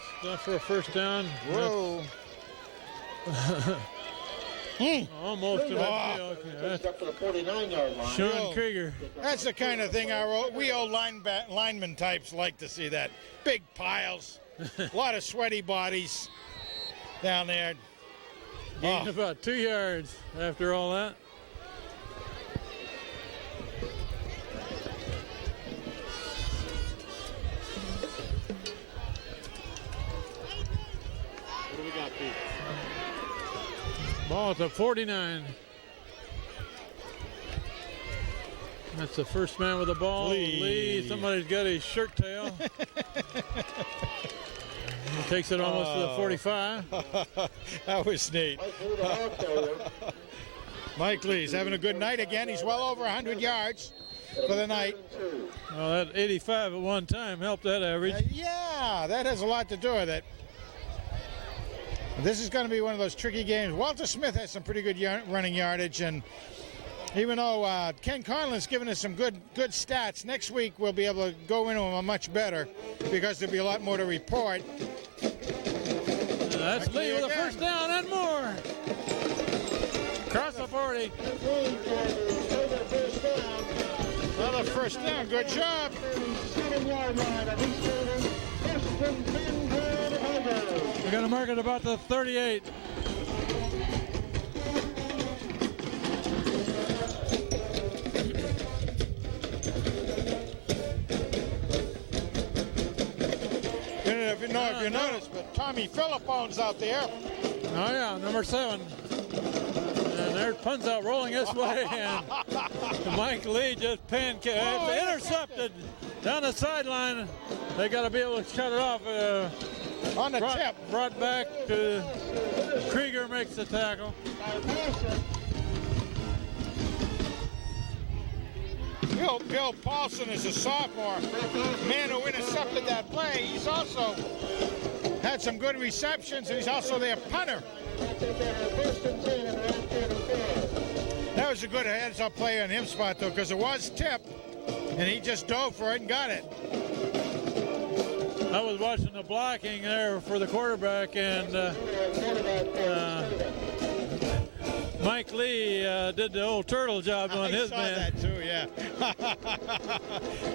for a first down. Whoa. Almost in the Just up to the 49-yard line. Sean Krieger. That's the kind of thing we old lineman types like to see, that. Big piles, a lot of sweaty bodies down there. Gained about 2 yards after all that. What do we got, Pete? Ball to 49. That's the first man with the ball. Lee. Somebody's got his shirt tail. He takes it almost to the 45. That was neat. Mike Lee's having a good night again. He's well over 100 yards for the night. Well, that 85 at one time helped that average. Yeah, that has a lot to do with it. This is going to be one of those tricky games. Walter Smith has some pretty good running yardage, and even though Ken Conlon's given us some good stats, next week we'll be able to go into them much better because there'll be a lot more to report. That's Lee with a first down and more. Across the 40. Another first down. Good job. We're going to mark it about the 38. If you noticed, but Tommy Philippone's out there. Oh yeah, number 7. And there's Punzout rolling this way, and Mike Lee just intercepted down the sideline. They got to be able to shut it off. On the tip. Brought back to Krieger makes the tackle. Bill Paulson is a sophomore. Man who intercepted that play. He's also had some good receptions, and he's also their punter. That was a good heads-up play on him spot, though, because it was tipped, and he just dove for it and got it. I was watching the blocking there for the quarterback, and Mike Lee did the old turtle job on his man. I saw that too, yeah.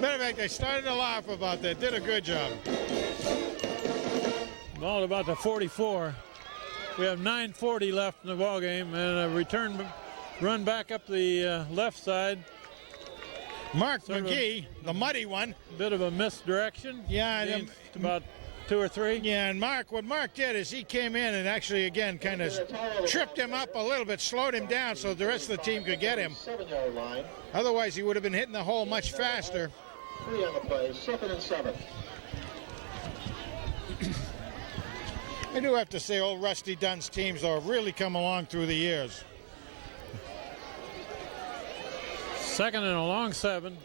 Matter of fact, they started to laugh about that. Did a good job. Ball at about the 44. We have 9:40 left in the ball game, and a run back up the left side. Mark McGee, the muddy one. Bit of a misdirection. Yeah, about 2 or 3. Yeah, and what Mark did is he came in and actually, again, kind of tripped him up a little bit, slowed him down so the rest of the team could get him. 7-yard line. Otherwise, he would have been hitting the hole much faster. 3 on the play, 2nd and 7. I do have to say, old Rusty Dunn's teams, though, have really come along through the years. 2nd and a long 7.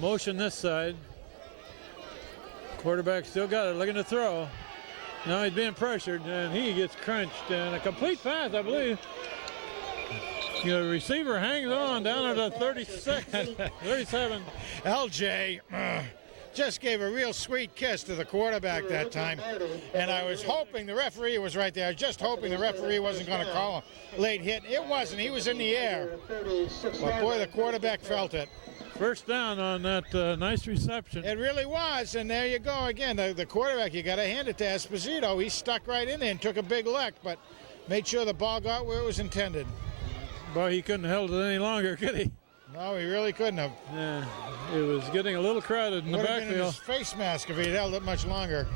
Motion this side. Quarterback still got it, looking to throw. Now he's being pressured, and he gets crunched. And a complete pass, I believe. The receiver hangs on down at the 36, 37. LJ just gave a real sweet kiss to the quarterback that time. And I was hoping the referee was right there. I was just hoping the referee wasn't going to call a late hit. It wasn't. He was in the air. But, boy, the quarterback felt it. First down on that nice reception. It really was, and there you go again. The quarterback, you got to hand it to Esposito. He stuck right in there and took a big lick, but made sure the ball got where it was intended. Boy, he couldn't have held it any longer, could he? No, he really couldn't have. Yeah, it was getting a little crowded in the backfield. Been in his face mask if he'd held it much longer.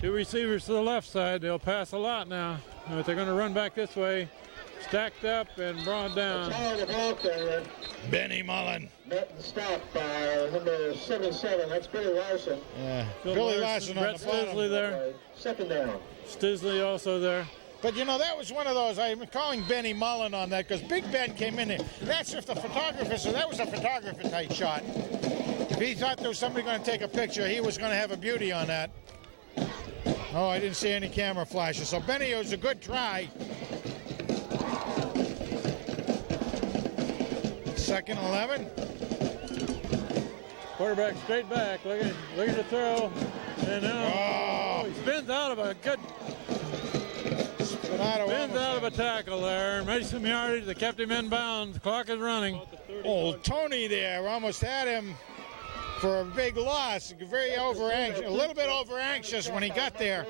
2 receivers to the left side. They'll pass a lot now, but they're going to run back this way. Stacked up and brought down. Benny Mullen. Met and stopped by number 77. That's Billy Larson. Yeah, Billy Larson on Brett the bottom. Stisley there. 2nd down. Stisley also there. But, that was one of those, I'm calling Benny Mullen on that because Big Ben came in there. That's if the photographer, so that was a photographer-type shot. If he thought there was somebody going to take a picture, he was going to have a beauty on that. Oh, I didn't see any camera flashes. So Benny, was a good try. 2nd 11. Quarterback straight back, looking to throw. And now he spins out of a good tackle there. Made some yardage. They kept him in bounds. The clock is running. Old Tony there almost had him for a big loss. Very over-anxious, a little bit over-anxious when he got there.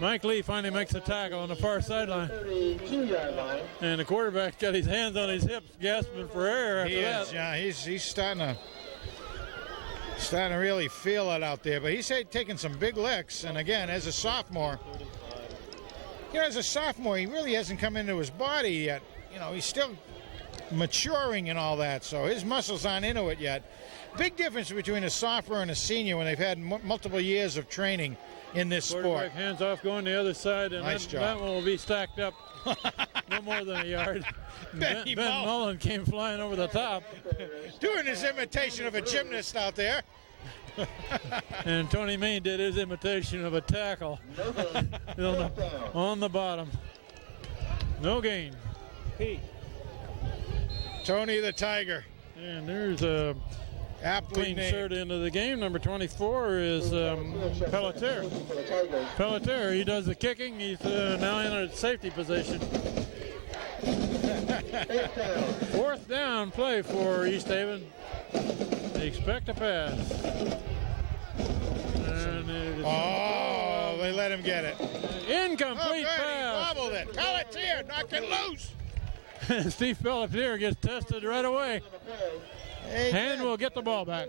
Mike Lee finally makes a tackle on the far sideline. 32-yard line. And the quarterback got his hands on his hips, gasping for air after that. Yeah, he's starting to really feel it out there. But he's taking some big licks. And again, as a sophomore, he really hasn't come into his body yet. He's still maturing and all that. So his muscles aren't into it yet. Big difference between a sophomore and a senior when they've had multiple years of training in this sport. Hands off going the other side, and nice job. That one will be stacked up no more than a yard. Ben Mullen came flying over the top. Doing his imitation of a gymnast out there. And Tony Main did his imitation of a tackle on the bottom. No gain. Tony the Tiger. And there's a aptly clean named. shirt into the game. Number 24 is Pelletier. Pelletier, he does the kicking. He's now in a safety position. Fourth down play for East Haven. They expect a pass. And they let him get it. Incomplete He pass. bobbled it. Pelletier, knock it loose. Steve Pelletier gets tested right away. And will get the ball back.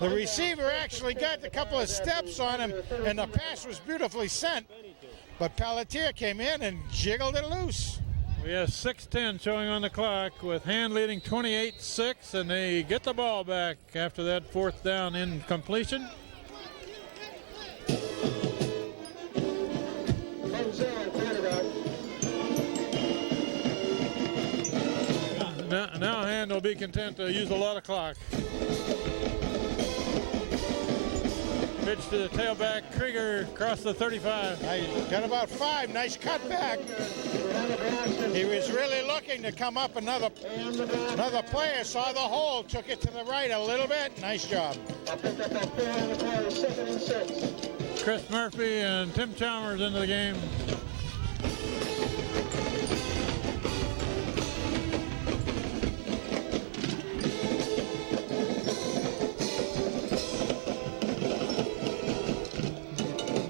The receiver actually got a couple of steps on him, and the pass was beautifully sent. But Pelletier came in and jiggled it loose. We have 6:10 showing on the clock with Hand leading 28-6, and they get the ball back after that fourth down incompletion. Now Hand will be content to use a lot of clock. Pitch to the tailback, Krieger across the 35. Got about 5, nice cutback. He was really looking to come up. Another player saw the hole, took it to the right a little bit. Nice job. Chris Murphy and Tim Chalmers into the game.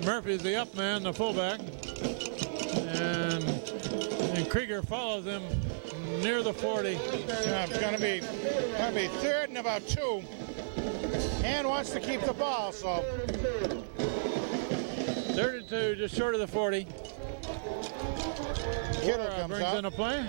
Murphy's the up man, the fullback, and Krieger follows him near the 40. It's going to be third and about 2. And wants to keep the ball, so. 32, just short of the 40. Kittle comes brings up. in a play.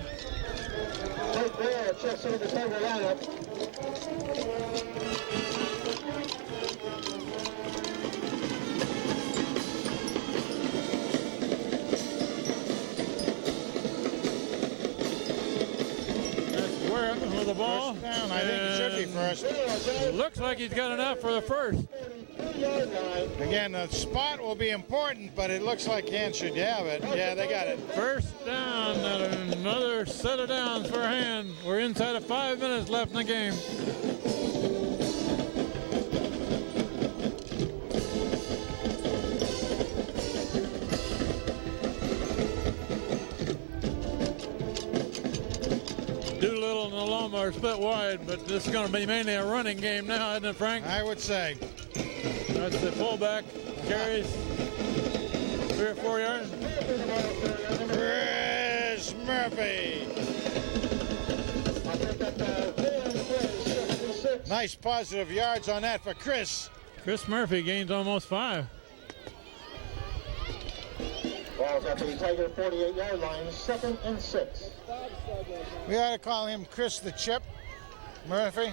The ball. First down, I think it should be first. Looks like he's got enough for the first. Again, the spot will be important, but it looks like Hand should have it. Yeah, they got it. First down, and another set of downs for Hand. We're inside of 5 minutes left in the game. Doolittle and Aloma are split wide, but this is going to be mainly a running game now, isn't it, Frank? I would say. That's the fullback. Carries 3 or 4 yards. Chris Murphy. Nice positive yards on that for Chris. Chris Murphy gains almost 5. Ball's at the Tiger 48-yard line, 2nd and 6. We ought to call him Chris the Chip. Murphy.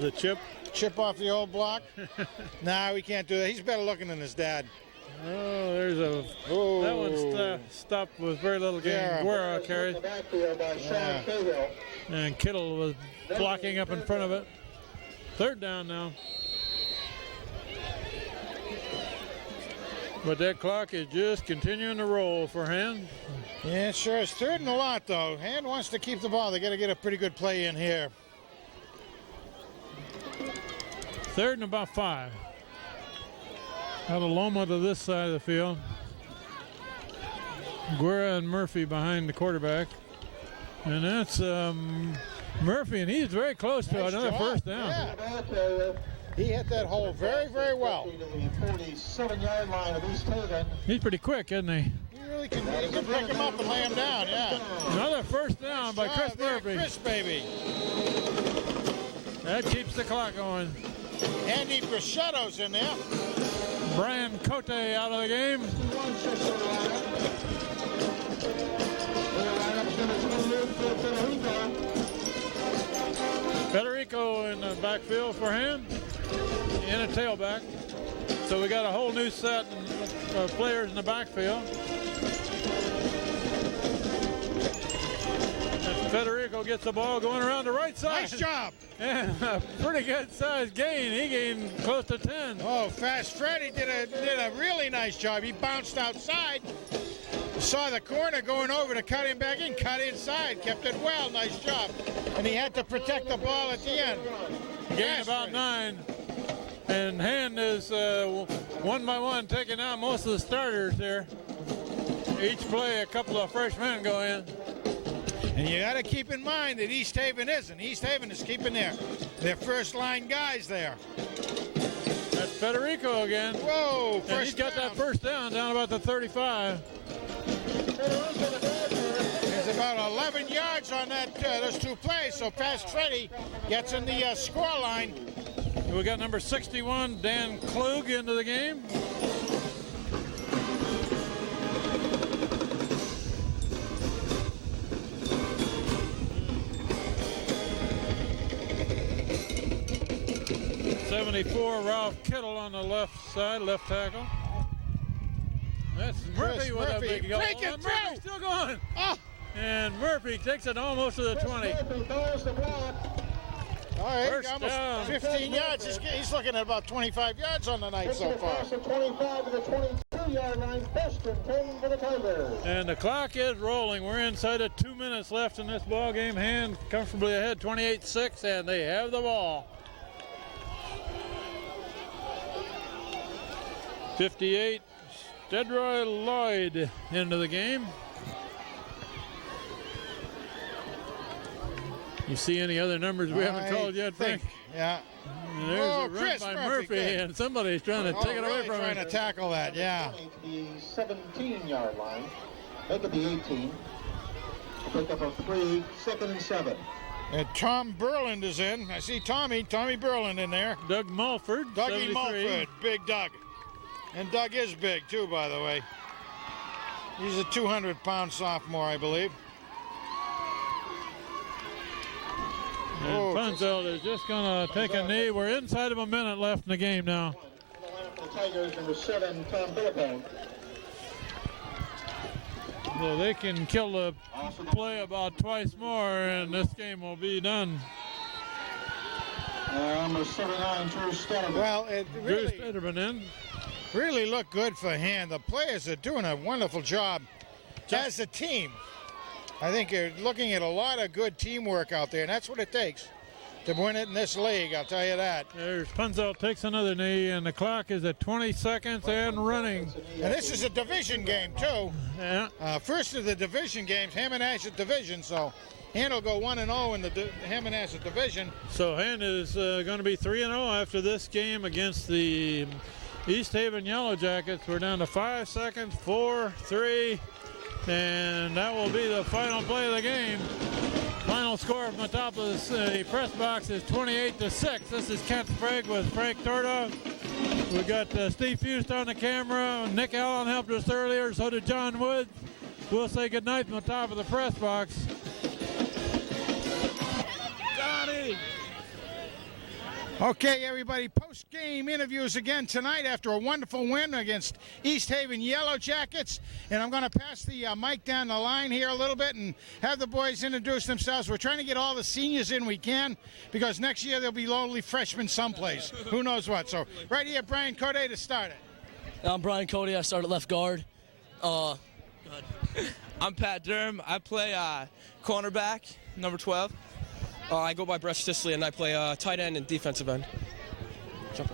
The chip. Chip off the old block. Nah, we can't do that. He's better looking than his dad. Oh, there's a. Oh. That one stopped with very little gain. Yeah. Guerra carried. And Kittle was blocking up in front of it. 3rd down now. But that clock is just continuing to roll for Hand. Yeah, it sure is. 3rd and a lot, though. Hand wants to keep the ball. They got to get a pretty good play in here. 3rd and about 5. Out of Loma to this side of the field. Guerra and Murphy behind the quarterback. And that's Murphy, and he's very close to Nice another job. first down. Yeah. He hit that hole very, very well. The 47-yard line of East Haven. He's pretty quick, isn't he? He really can pick him up and lay him down, yeah. Another first down by Chris Murphy. Chris, baby. That keeps the clock going. Andy Brachetto's in there. Brian Cote out of the game. Federico in the backfield for Hand. In a tailback. So we got a whole new set of players in the backfield. And Federico gets the ball going around the right side. Nice job. And a pretty good size gain. He gained close to 10. Oh, Fast Freddy did a really nice job. He bounced outside, saw the corner going over to cut him back in, cut inside, kept it well. Nice job. And he had to protect the ball at the end. Gained about 9. And Hand is one by one taking out most of the starters here. Each play, a couple of fresh men go in. And you got to keep in mind that East Haven isn't. East Haven is keeping their first-line guys there. That's Federico again. Whoa, and he's got that first down about the 35. There's about 11 yards on those 2 plays, so Fast Freddy gets in the score line. We got number 61, Dan Klug, into the game. '74, Ralph Kittle on the left side, left tackle. That's Murphy with a big goal. Breaking through. Murphy's still going. Oh. And Murphy takes it almost to the 20. All right, First almost down. 15 yards. He's looking at about 25 yards on the night so far. 25 to the 22-yard line. First and 10 for the Tigers. And the clock is rolling. We're inside of 2 minutes left in this ball game. Hand comfortably ahead, 28-6, and they have the ball. 58, Stedroy Lloyd into the game. You see any other numbers we haven't called yet, Frank? Yeah. And there's a run Chris by Murphy, Murphy, and somebody's trying to take it away from him. Trying to tackle that, yeah. The 17-yard line. Make it the 18. Pick up a 3, 2nd and 7. And Tom Berland is in. I see Tommy Berland in there. Doug Mulford, Dougie 73. Mulford, Big Doug. And Doug is big, too, by the way. He's a 200-pound sophomore, I believe. And Funzelt is just going to take a knee. We're inside of a minute left in the game now. The Tigers, number 7, Tom Philippone. So they can kill the play about twice more, and this game will be done. Number 79, Drew Stedman. Well, it Drew Stedman in. really looked good for Hand. The players are doing a wonderful job as a team. I think you're looking at a lot of good teamwork out there, and that's what it takes to win it in this league, I'll tell you that. There's Punzel takes another knee, and the clock is at 20 seconds and running. And this is a division game, too. Yeah. First of the division games, Hammonasset Division, so Hand will go 1-0 in the Hammonasset Division. So Hand is going to be 3-0 after this game against the East Haven Yellow Jackets. We're down to 5 seconds, 4, 3, and that will be the final play of the game. Final score from the top of the press box is 28-6. This is Kent Sprague with Frank Tordoff. We've got Steve Fust on the camera. Nick Allen helped us earlier, so did John Woods. We'll say goodnight from the top of the press box. Johnny! Okay, everybody, post-game interviews again tonight after a wonderful win against East Haven Yellow Jackets. And I'm going to pass the mic down the line here a little bit and have the boys introduce themselves. We're trying to get all the seniors in we can because next year there'll be lonely freshmen someplace. Who knows what. So right here, Brian Code to start it. I'm Brian Cody. I start at left guard. I'm Pat Durham. I play cornerback, number 12. I go by Brett Sisley, and I play tight end and defensive end. Jump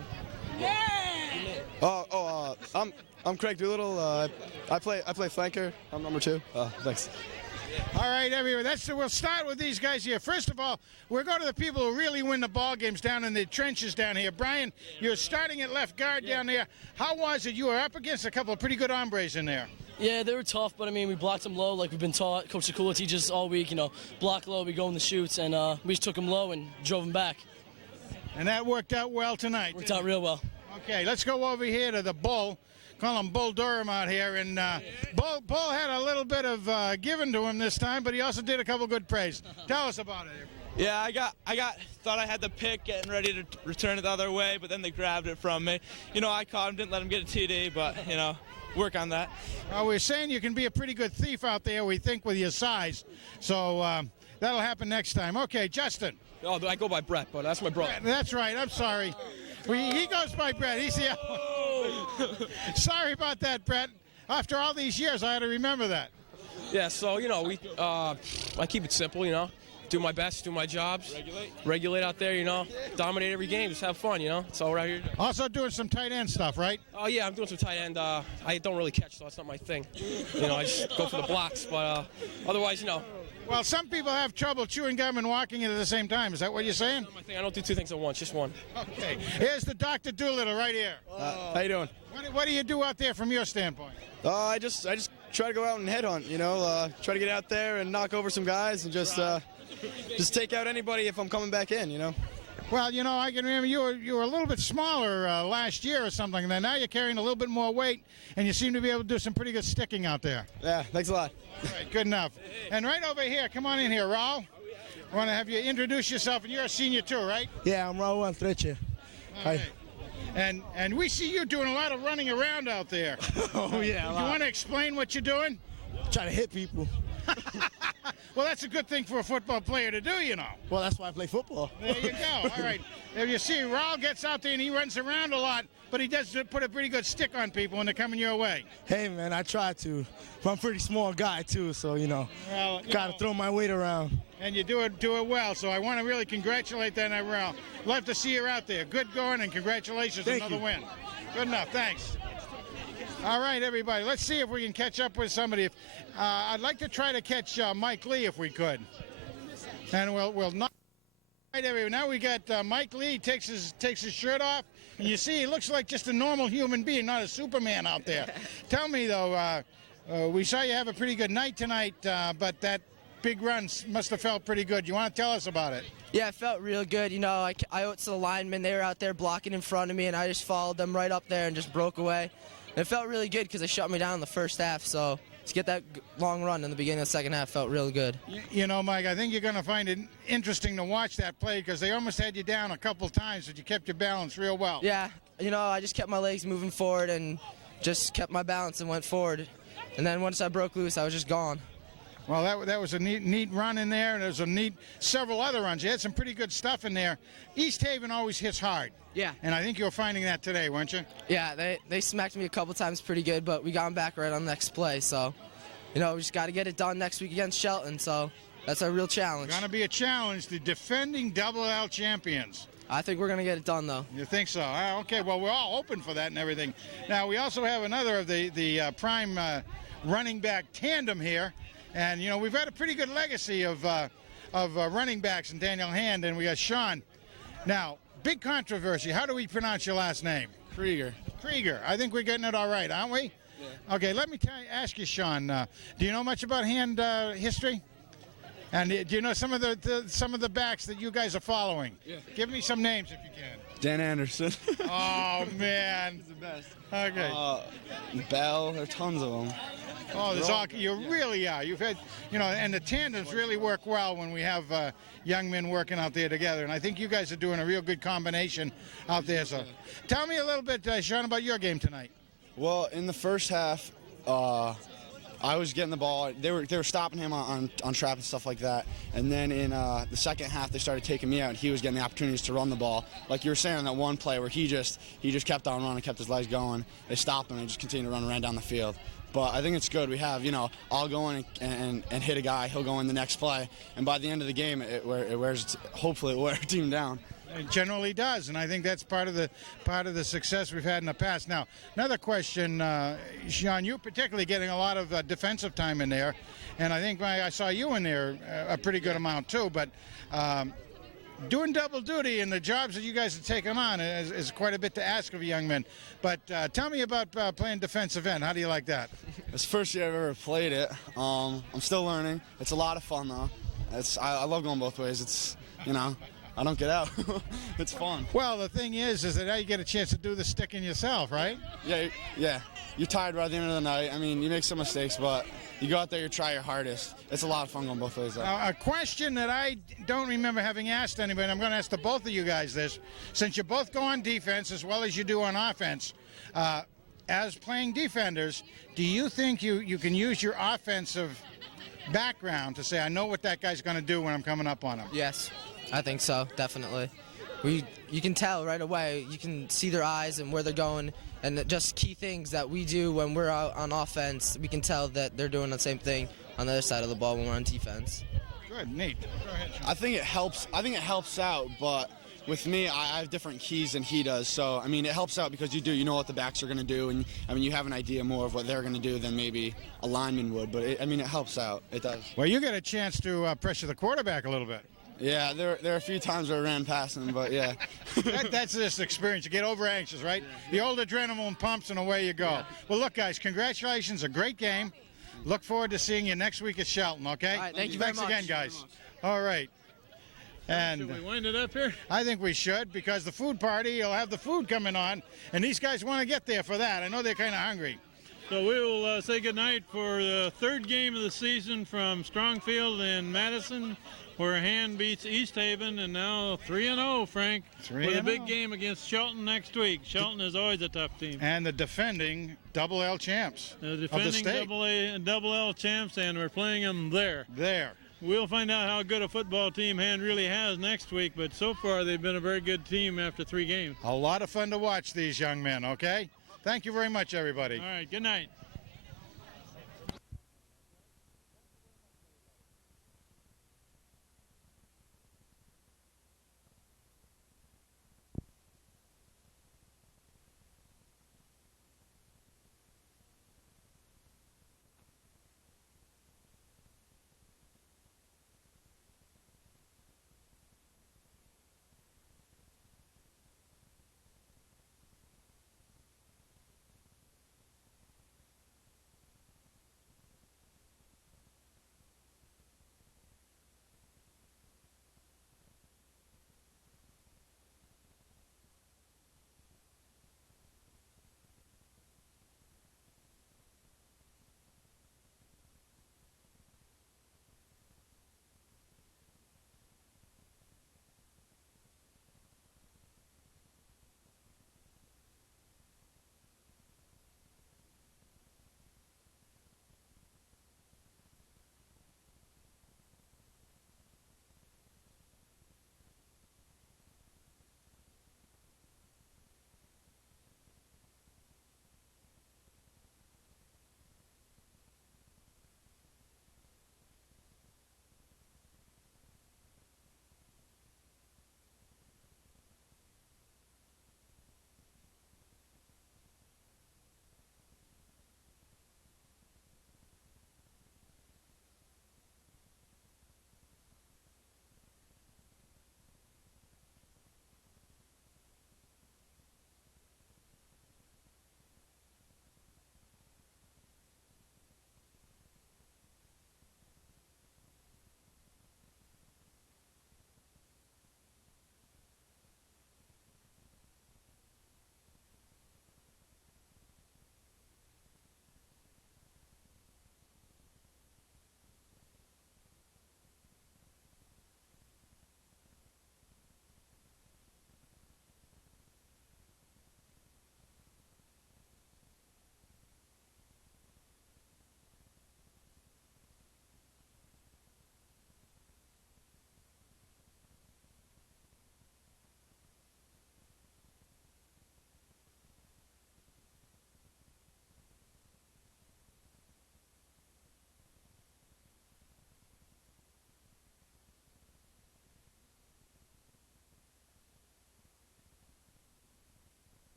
in. I'm Craig Doolittle. I play flanker. I'm number 2. Thanks. All right, everyone. We'll start with these guys here. First of all, we'll go to the people who really win the ball games down in the trenches down here. Brian, you're starting at left guard down there. How was it? You were up against a couple of pretty good hombres in there. Yeah, they were tough, but I mean, we blocked them low like we've been taught. Coach Sakula teaches us all week, block low, we go in the shoots, and we just took them low and drove them back. And that worked out well tonight. Worked out real well. Okay, let's go over here to the Bull. Call him Bull Durham out here. And Bull had a little bit of given to him this time, but he also did a couple good plays. Tell us about it. Yeah, I thought I had the pick, getting ready to return it the other way, but then they grabbed it from me. I caught him, didn't let him get a TD, but work on that. Well, we're saying you can be a pretty good thief out there, we think, with your size. So That'll happen next time. Okay, Justin. Oh, I go by Brett, but that's my brother. That's right. I'm sorry. He goes by Brett. He's the Sorry about that, Brett. After all these years, I had to remember that. Yeah, so, I keep it simple, do my best, do my jobs. Regulate out there, dominate every game, just have fun, That's all we're out here to do. Also doing some tight end stuff, right? Oh, yeah, I'm doing some tight end. I don't really catch, so that's not my thing. I just go for the blocks, but otherwise, Well, some people have trouble chewing gum and walking it at the same time. Is that what you're saying? my thing. I don't do two things at once, just one. Okay. Here's the Dr. Doolittle right here. How you doing? What do you do out there from your standpoint? I just try to go out and headhunt, try to get out there and knock over some guys and just take out anybody if I'm coming back in, Well, I can remember you were a little bit smaller last year or something, and now you're carrying a little bit more weight, and you seem to be able to do some pretty good sticking out there. Yeah, thanks a lot. All right, good enough. And right over here, come on in here, Raul. I want to have you introduce yourself, and you're a senior too, right? Yeah, I'm Raul Antreche. Hi. And we see you doing a lot of running around out there. Oh, yeah. Do you want to explain what you're doing? Trying to hit people. Well, that's a good thing for a football player to do, Well, that's why I play football. There you go. All right. If you see, Raul gets out there and he runs around a lot, but he does put a pretty good stick on people when they're coming your way. Hey, man, I try to. But I'm a pretty small guy, too, so, Well, got to throw my weight around. And you do it well, so I want to really congratulate that, Raul. Love to see you out there. Good going, and congratulations on another win. Good enough. Thanks. All right, everybody. Let's see if we can catch up with somebody. I'd like to try to catch Mike Lee if we could. And we'll not. Right, everybody. Now we got Mike Lee takes his shirt off, and you see he looks like just a normal human being, not a Superman out there. Tell me though, we saw you have a pretty good night tonight, but that big run must have felt pretty good. You want to tell us about it? Yeah, it felt real good. I owe it to the linemen. They were out there blocking in front of me, and I just followed them right up there and just broke away. And it felt really good because they shut me down in the first half. So to get that long run in the beginning of the second half felt really good. Mike, I think you're going to find it interesting to watch that play because they almost had you down a couple times, but you kept your balance real well. Yeah, I just kept my legs moving forward and just kept my balance and went forward. And then once I broke loose, I was just gone. Well, that was a neat run in there, and there was several other runs. You had some pretty good stuff in there. East Haven always hits hard. Yeah. And I think you're finding that today, weren't you? Yeah, they smacked me a couple times pretty good, but we got them back right on the next play. So, we just got to get it done next week against Shelton. So that's our real challenge. Going to be a challenge, the defending Double L champions. I think we're going to get it done, though. You think so? Okay, well, we're all open for that and everything. Now, we also have another of the prime running back tandem here. And, we've had a pretty good legacy of running backs in Daniel Hand, and we got Sean. Now, big controversy. How do we pronounce your last name? Krieger. Krieger. I think we're getting it all right, aren't we? Yeah. Okay, let me ask you, Sean. Do you know much about Hand history? And do you know some of the backs that you guys are following? Yeah. Give me some names if you can. Dan Anderson. Oh, man. He's the best. Okay. Bell, there are tons of them. Oh, you really are. You've had, and the tandems really work well when we have young men working out there together. And I think you guys are doing a real good combination out there. So tell me a little bit, Sean, about your game tonight. Well, in the first half, I was getting the ball. They were stopping him on trap and stuff like that. And then in the second half, they started taking me out, and he was getting the opportunities to run the ball. Like you were saying on that one play where he just kept on running, kept his legs going. They stopped him and just continued to run down the field. But I think it's good. We have, I'll go in and hit a guy. He'll go in the next play. And by the end of the game, hopefully it wears a team down. It generally does, and I think that's part of the success we've had in the past. Now, another question, Sean, you particularly getting a lot of defensive time in there, and I think I saw you in there a pretty good amount too. But doing double duty and the jobs that you guys are taking on is quite a bit to ask of young men. But tell me about playing defensive end. How do you like that? It's the first year I've ever played it. I'm still learning. It's a lot of fun though. I love going both ways. It's I don't get out. It's fun. Well, the thing is that now you get a chance to do the sticking yourself, right? Yeah. You're tired by the end of the night. I mean, you make some mistakes, but you go out there, you try your hardest. It's a lot of fun going both ways, though. Now, a question that I don't remember having asked anybody, and I'm going to ask the both of you guys this. Since you both go on defense as well as you do on offense, as playing defenders, do you think you can use your offensive background to say, I know what that guy's going to do when I'm coming up on him. Yes, I think so, definitely. You can tell right away. You can see their eyes and where they're going, and just key things that we do when we're out on offense. We can tell that they're doing the same thing on the other side of the ball when we're on defense. Good, neat. Go ahead, Sean. I think it helps out, but with me, I have different keys than he does. So, I mean, it helps out because you know what the backs are going to do, and I mean, you have an idea more of what they're going to do than maybe a lineman would. But it helps out. It does. Well, you get a chance to pressure the quarterback a little bit. Yeah, there are a few times where I ran past him, but yeah. That's this experience. You get over anxious, right? The old adrenaline pumps and away you go. Yeah. Well, look, guys, congratulations. A great game. Look forward to seeing you next week at Shelton, okay? All right, thank you very much. Thanks again, guys. All right. And Should we wind it up here? I think we should, because the food party, you'll have the food coming on, and these guys want to get there for that. I know they're kind of hungry. So we will say goodnight for the third game of the season from Strongfield in Madison, where Hand beats East Haven, and now 3-0, Frank, with a big game against Shelton next week. Shelton is always a tough team. And the defending Double L champs The of the defending state. Double L champs, and we're playing them there. We'll find out how good a football team Hand really has next week, but so far they've been a very good team after 3 games. A lot of fun to watch these young men, okay? Thank you very much, everybody. All right, good night.